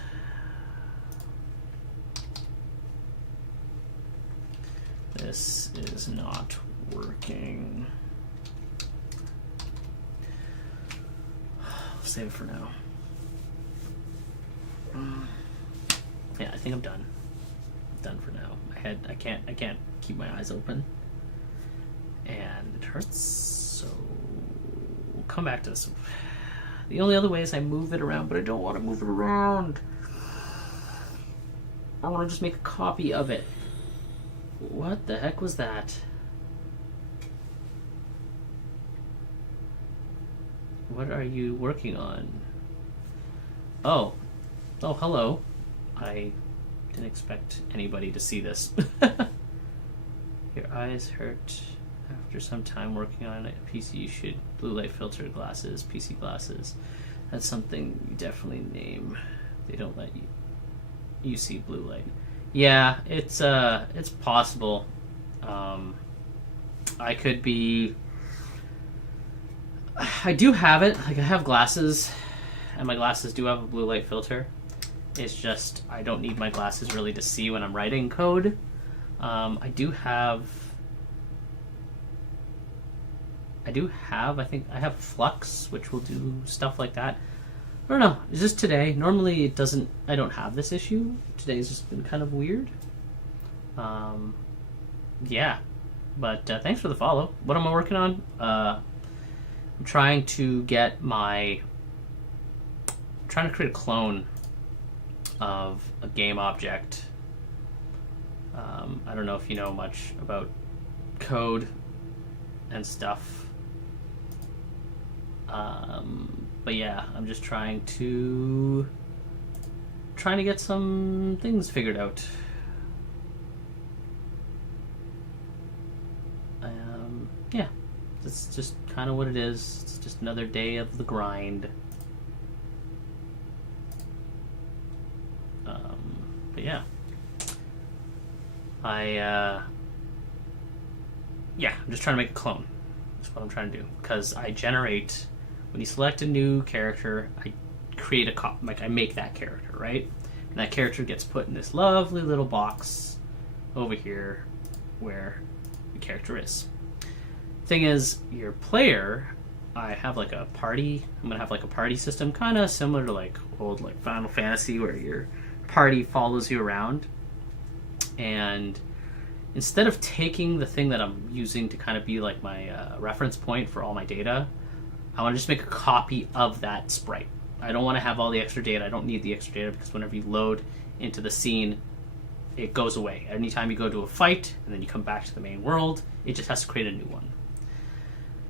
This is not working. Save it for now. Yeah, I think I'm done. Done for now. I can't keep my eyes open, and it hurts. So we'll come back to this. The only other way is I move it around, but I don't want to move it around. I want to just make a copy of it. What the heck was that? What are you working on? Oh. Oh, hello. I didn't expect anybody to see this. Your eyes hurt after some time working on a PC. You should blue light filter glasses, PC glasses. That's something you definitely name. They don't let you see blue light. Yeah, it's possible. I could be. I do have it. Like, I have glasses, and my glasses do have a blue light filter. It's just I don't need my glasses really to see when I'm writing code. I do have, I think I have Flux, which will do stuff like that. I don't know. It's just today. Normally it doesn't, I don't have this issue. Today's just been kind of weird. Yeah. But thanks for the follow. What am I working on? I'm trying to get trying to create a clone of a game object. I don't know if you know much about code and stuff. But yeah, I'm just trying to get some things figured out. Yeah, that's just kind of what it is. It's just another day of the grind. But yeah, I'm just trying to make a clone. That's what I'm trying to do, because I generate, when you select a new character, I create I make that character, right? And that character gets put in this lovely little box over here where the character is. Thing is, your player, I have like a party. I'm gonna have like a party system, kind of similar to like old like Final Fantasy, where your party follows you around. And instead of taking the thing that I'm using to kind of be like my reference point for all my data, I want to just make a copy of that sprite. I don't want to have all the extra data. I don't need the extra data, because whenever you load into the scene, it goes away. Anytime you go to a fight and then you come back to the main world, it just has to create a new one.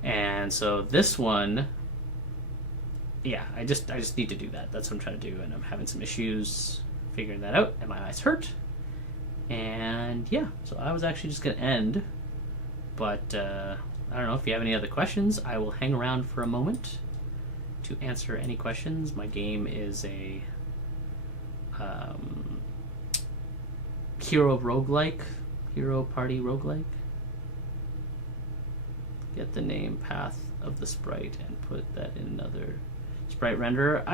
And so this one, yeah, I just need to do that. That's what I'm trying to do, and I'm having some issues figuring that out, and my eyes hurt. And yeah, so I was actually just going to end, but I don't know if you have any other questions. I will hang around for a moment to answer any questions. My game is a hero party roguelike. Get the name path of the sprite and put that in another sprite renderer.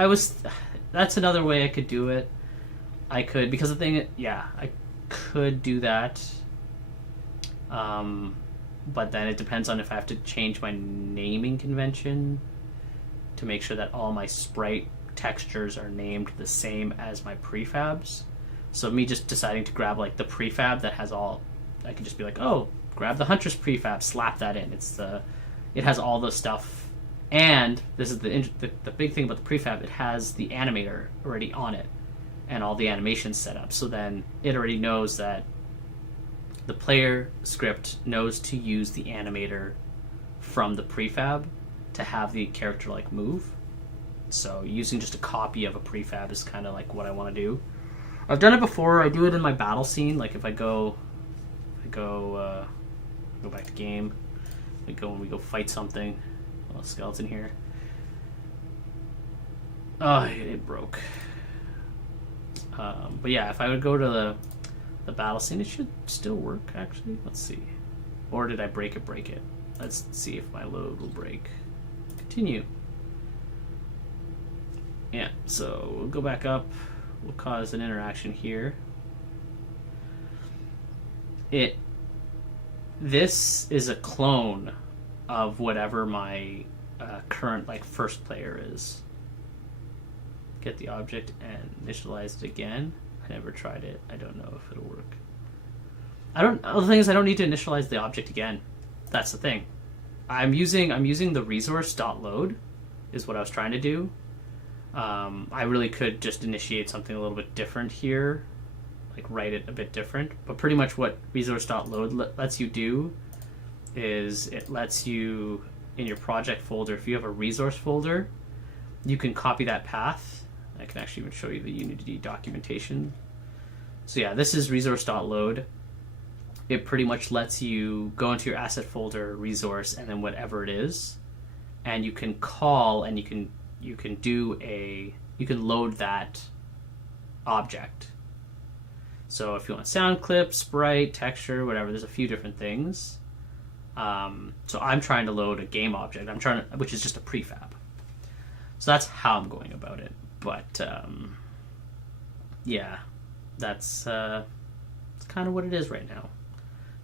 That's another way I could do it. I could, because the thing, yeah, I could do that. But then it depends on if I have to change my naming convention to make sure that all my sprite textures are named the same as my prefabs. So me just deciding to grab like the prefab that has all, I could just be like, oh, grab the Huntress prefab, slap that in. It has all the stuff, and this is the big thing about the prefab. It has the animator already on it, and all the animations set up. So then it already knows that the player script knows to use the animator from the prefab to have the character like move. So using just a copy of a prefab is kind of like what I want to do. I've done it before. I do it in my battle scene. Like if I go back to game. When we go fight something. Oh, skeleton here. Oh, it broke. But yeah, if I would go to the battle scene, it should still work, actually. Let's see. Or did I break it? Let's see if my load will break. Continue. Yeah, so we'll go back up. We'll cause an interaction here. This is a clone of whatever my current like first player is. Get the object and initialize it again. I never tried it. I don't know if it'll work. The thing is, I don't need to initialize the object again. That's the thing. I'm using the resource.load is what I was trying to do. I really could just initiate something a little bit different here, like write it a bit different. But pretty much what resource.load lets you do is it lets you, in your project folder, if you have a resource folder, you can copy that path. I can actually even show you the Unity documentation. So yeah, this is resource.load. It pretty much lets you go into your asset folder, resource, and then whatever it is, and you can call and you can load that object. So if you want sound clip, sprite, texture, whatever, there's a few different things. So I'm trying to load a game object. Which is just a prefab. So that's how I'm going about it. But yeah, that's it's kind of what it is right now.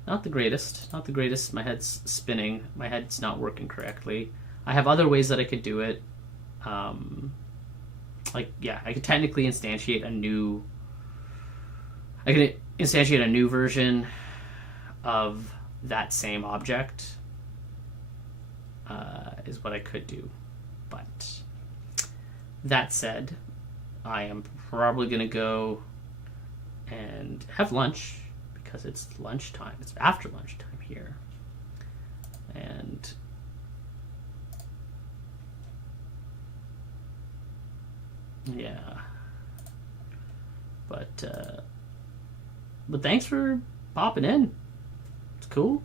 Not the greatest. Not the greatest. My head's spinning. My head's not working correctly. I have other ways that I could do it. I could technically instantiate a new. I could instantiate a new version of that same object. Is what I could do, but that said, I am probably gonna go and have lunch because it's lunchtime. It's after lunchtime here, and yeah. But thanks for popping in. It's cool.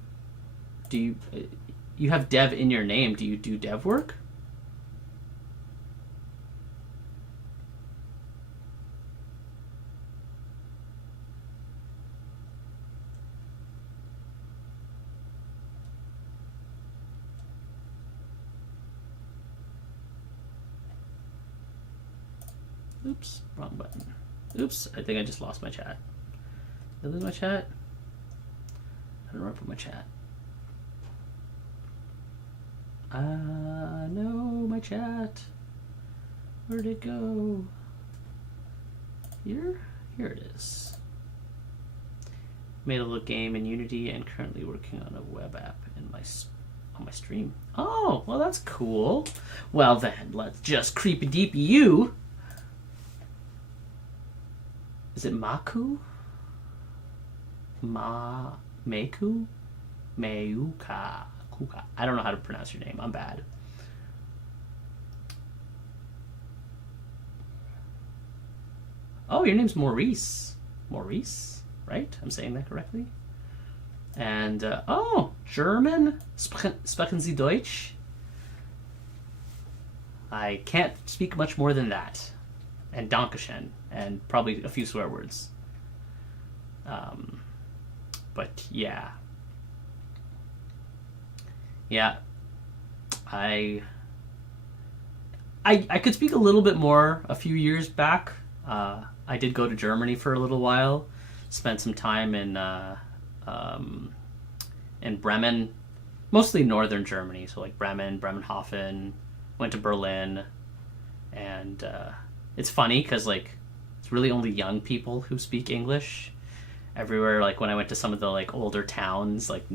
Do you have dev in your name? Do you do dev work? Oops, wrong button. Oops, I think I just lost my chat. Did I lose my chat? I don't know where I put my chat. No, my chat. Where'd it go? Here? Here it is. Made a little game in Unity and currently working on a web app on my stream. Oh, well that's cool. Well then, let's just creepy deep you. Is it Maku? Meku? Meuka. Kuka. I don't know how to pronounce your name. I'm bad. Oh, your name's Maurice. Maurice, right? I'm saying that correctly. And, German? Sprechen Sie Deutsch? I can't speak much more than that. And Dankeschön. And probably a few swear words. But yeah. Yeah. I could speak a little bit more a few years back. I did go to Germany for a little while. Spent some time in Bremen. Mostly northern Germany. So like Bremen, Bremenhaven. Went to Berlin. And it's funny because like it's really only young people who speak English. Everywhere, like when I went to some of the like older towns, like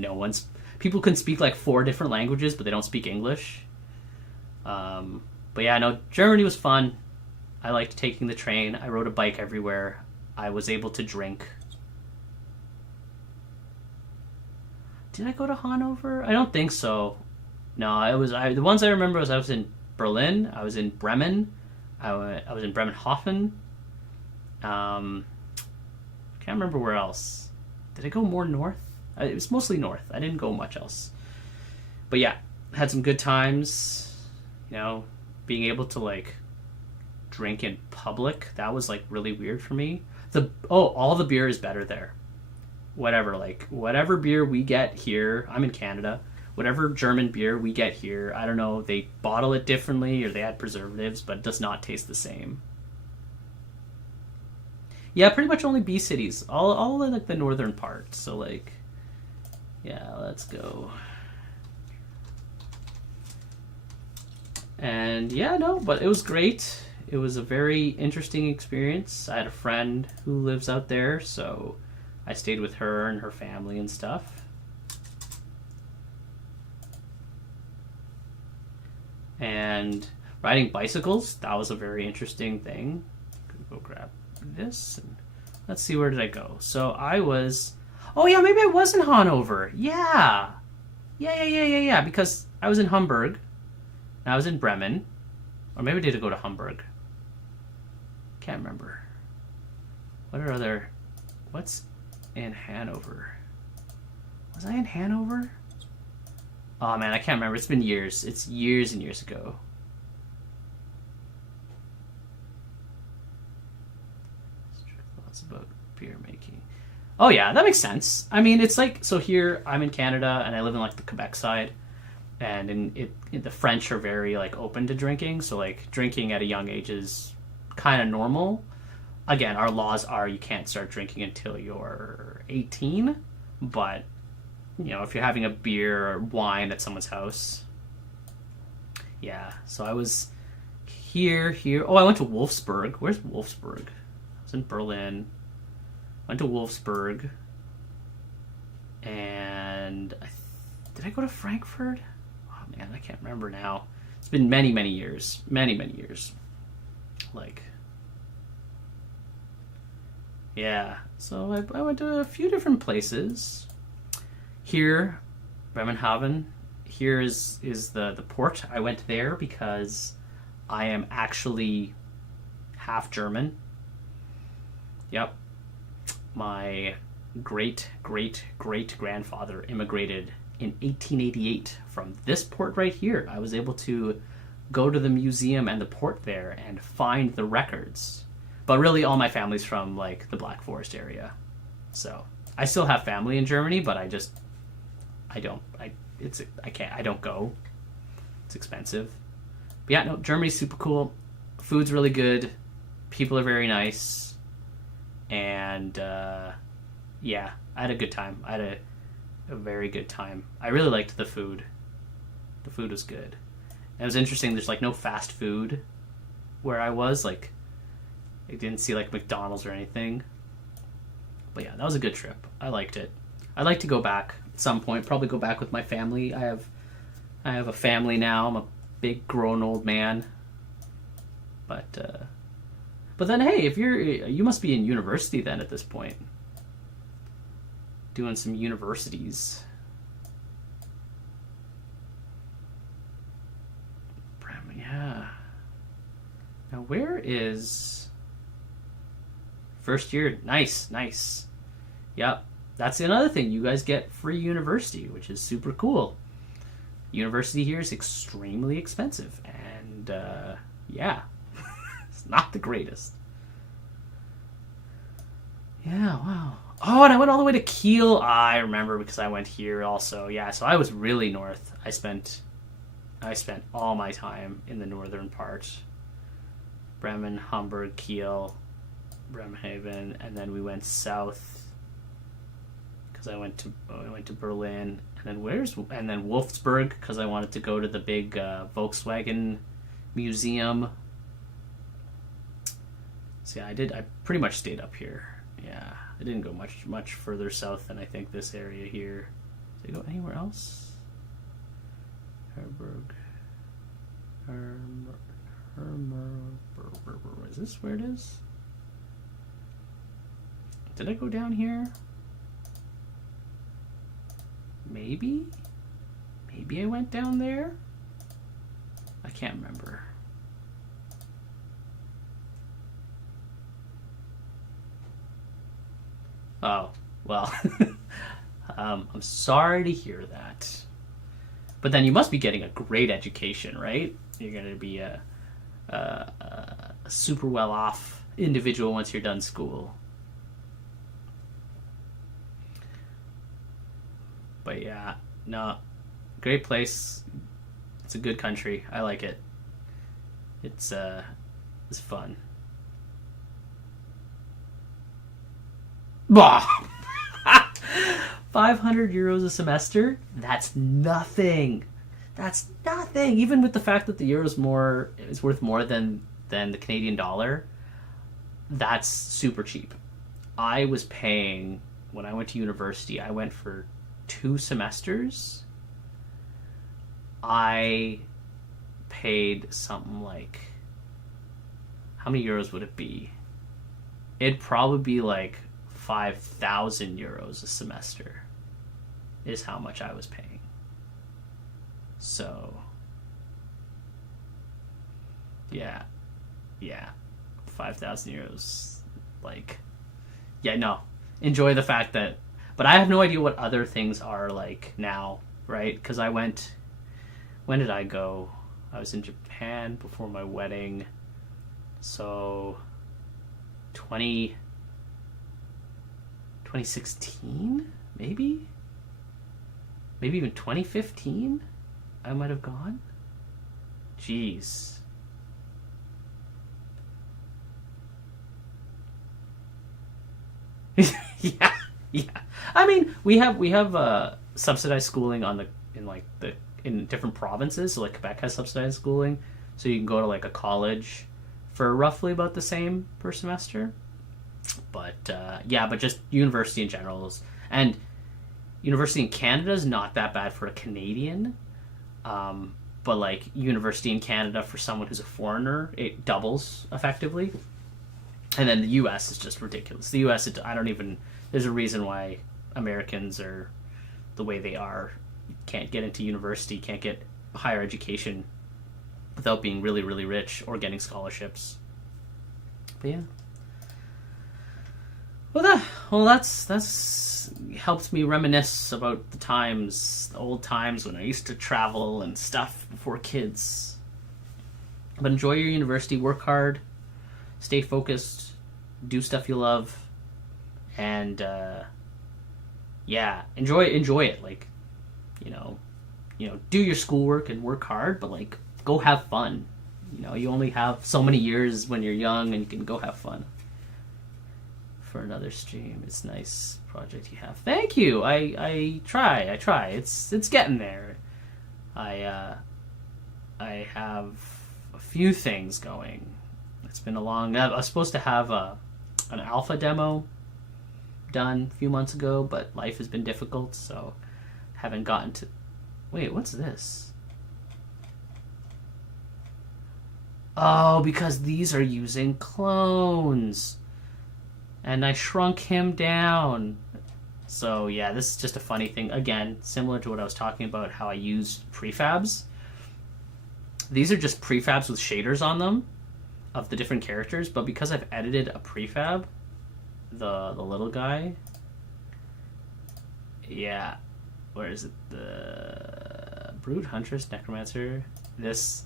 people can speak like 4 different languages, but they don't speak English. But yeah, no, Germany was fun. I liked taking the train. I rode a bike everywhere. I was able to drink. Did I go to Hanover? I don't think so. No, the ones I remember was I was in Berlin. I was in Bremen. I was in Bremenhaven. Can't remember where else. Did I go more north? It was mostly north. I didn't go much else. But yeah, had some good times. You know, being able to like drink in public, that was like really weird for me. All the beer is better there. Whatever beer we get here, I'm in Canada. Whatever German beer we get here, I don't know, they bottle it differently or they add preservatives, but it does not taste the same. Yeah, pretty much only B cities. All in like the northern part. So like, yeah, let's go. And yeah, no, but it was great. It was a very interesting experience. I had a friend who lives out there, so I stayed with her and her family and stuff. And riding bicycles, that was a very interesting thing. Go grab this and let's see, where did I go? So I was, oh yeah, maybe I was in Hanover. Yeah, because I was in Hamburg and I was in Bremen, or maybe did I go to Hamburg? Can't remember. What's in Hanover? Was I in Hanover? Oh man, I can't remember. It's been years. It's years and years ago. About beer making. Oh yeah, that makes sense. I mean, it's like, so here I'm in Canada and I live in like the Quebec side, and the French are very like open to drinking, so like drinking at a young age is kind of normal. Again, our laws are you can't start drinking until you're 18, but if you're having a beer or wine at someone's house. Yeah, so I was here. Oh, I went to Wolfsburg. Where's Wolfsburg? I was in Berlin. Went to Wolfsburg. And did I go to Frankfurt? Oh man, I can't remember now. It's been many, many years. Many, many years. Yeah. So I went to a few different places. Here, Bremenhaven. Here is the port. I went there because I am actually half German. Yep. My great-great-great-grandfather immigrated in 1888 from this port right here. I was able to go to the museum and the port there and find the records. But really all my family's from the Black Forest area. So I still have family in Germany, but I don't go. It's expensive. But yeah, no, Germany's super cool. Food's really good. People are very nice. And yeah, I had a good time. I had a very good time. I really liked the food. The food was good. And it was interesting, there's no fast food where I was. I didn't see McDonald's or anything. But yeah, that was a good trip. I liked it. I'd like to go back at some point. Probably go back with my family. I have a family now. I'm a big grown old man. But then hey, if you must be in university then at this point. Doing some universities. Yeah. Now where is first year? Nice. Yep. That's another thing. You guys get free university, which is super cool. University here is extremely expensive. And, yeah. It's not the greatest. Yeah, wow. Oh, and I went all the way to Kiel. I remember because I went here also. Yeah, so I was really north. I spent all my time in the northern part. Bremen, Hamburg, Kiel, Bremerhaven, and then we went south because I went to Berlin, and then Wolfsburg because I wanted to go to the big Volkswagen museum. So yeah, I pretty much stayed up here. Yeah, I didn't go much further south than I think this area here. Did I go anywhere else? Herberg. Is this where it is? Did I go down here? Maybe I went down there? I can't remember. Oh, well. I'm sorry to hear that. But then you must be getting a great education, right? You're going to be a super well-off individual once you're done school. But yeah, no, great place. It's a good country. I like it. It's fun. Bah! 500 euros a semester? That's nothing. That's nothing. Even with the fact that the euro is worth more than the Canadian dollar, that's super cheap. I was paying, when I went to university, I went for 2 semesters. I paid something like, how many euros would it be? It'd probably be 5,000 euros a semester is how much I was paying. So, yeah, 5,000 euros. Yeah, no, enjoy the fact that, but I have no idea what other things are like now, right? Because when did I go? I was in Japan before my wedding, so 2016, maybe even 2015 I might have gone. Jeez. Yeah, yeah. I mean, we have subsidized schooling in different provinces. So like Quebec has subsidized schooling, so you can go to like a college for roughly about the same per semester. But yeah, but just university in general and university in Canada is not that bad for a Canadian. But like university in Canada for someone who's a foreigner, it doubles effectively. And then the U.S. is just ridiculous. The U.S. I don't even. There's a reason why Americans are the way they are. You can't get into university, can't get higher education without being really, really rich or getting scholarships. But yeah. That's helped me reminisce about the old times when I used to travel and stuff before kids. But enjoy your university, work hard, stay focused, do stuff you love, and yeah, enjoy it. Like, do your schoolwork and work hard, but like go have fun. You only have so many years when you're young, and you can go have fun. For another stream, it's nice project you have. Thank you. I try. It's getting there. I have a few things going. It's been a long. I was supposed to have an alpha demo done a few months ago, but life has been difficult, so haven't gotten to. Wait, what's this? Oh, because these are using clones. And I shrunk him down. So yeah, this is just a funny thing. Again, similar to what I was talking about, how I used prefabs. These are just prefabs with shaders on them of the different characters, but because I've edited a prefab, the little guy, yeah, where is it? The Brood Huntress Necromancer. This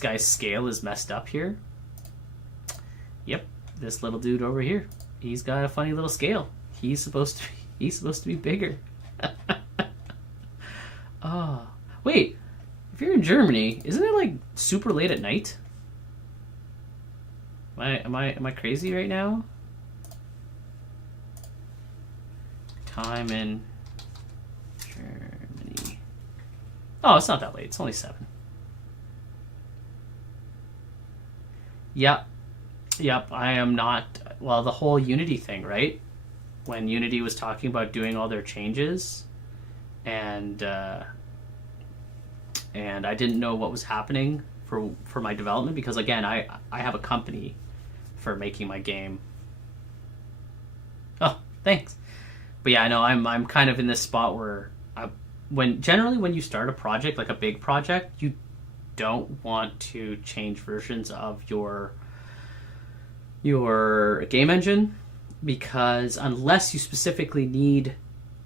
guy's scale is messed up here. Yep, this little dude over here. He's got a funny little scale. He's supposed to be bigger. Oh, wait. If you're in Germany, isn't it like super late at night? Am I crazy right now? Time in Germany. Oh, it's not that late. It's only 7. Yep. I am not. Well, the whole Unity thing, right? When Unity was talking about doing all their changes, and I didn't know what was happening for my development because again, I have a company for making my game. Oh, thanks. But yeah, I know I'm kind of in this spot where when you start a project like a big project, you don't want to change versions of your game engine, because unless you specifically need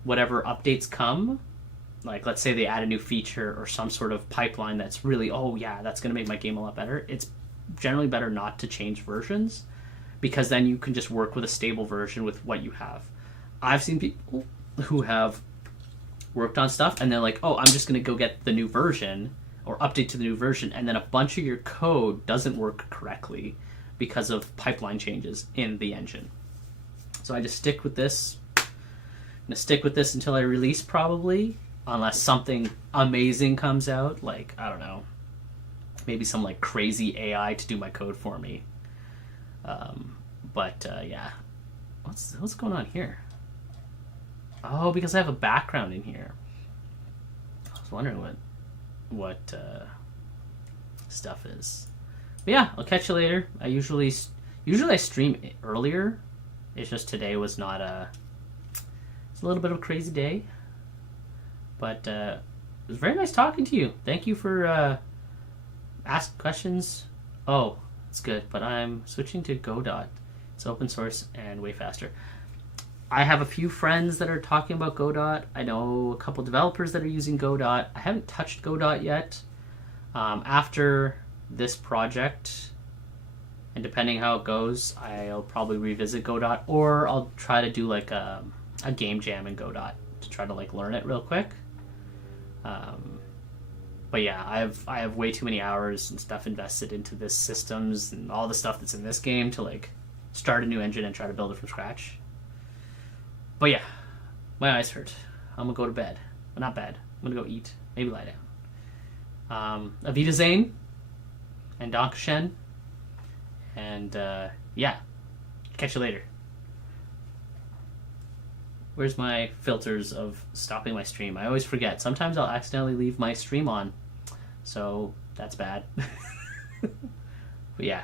whatever updates come, like let's say they add a new feature or some sort of pipeline that's really, oh yeah, that's going to make my game a lot better, it's generally better not to change versions, because then you can just work with a stable version with what you have. I've seen people who have worked on stuff and they're like, oh, I'm just going to go get the new version or update to the new version, and then a bunch of your code doesn't work correctly because of pipeline changes in the engine. So I just stick with this. I'm going to stick with this until I release, probably, unless something amazing comes out, like, I don't know, maybe some like crazy AI to do my code for me. Yeah. What's going on here? Oh, because I have a background in here. I was wondering what stuff is. But yeah, I'll catch you later. I usually I stream earlier. It's just today was not it's a little bit of a crazy day. But it was very nice talking to you. Thank you for asking questions. Oh, it's good. But I'm switching to Godot. It's open source and way faster. I have a few friends that are talking about Godot. I know a couple developers that are using Godot. I haven't touched Godot yet. After this project, and depending how it goes, I'll probably revisit Godot, or I'll try to do like a game jam in Godot to try to like learn it real quick. But yeah, I have way too many hours and stuff invested into this systems and all the stuff that's in this game to like start a new engine and try to build it from scratch. But yeah, my eyes hurt. I'm gonna go to bed. Well, not bed. I'm gonna go eat. Maybe lie down. Auf Wiedersehen and Dankeschön. And yeah, catch you later. Where's my filters of stopping my stream? I always forget. Sometimes I'll accidentally leave my stream on. So that's bad. But yeah.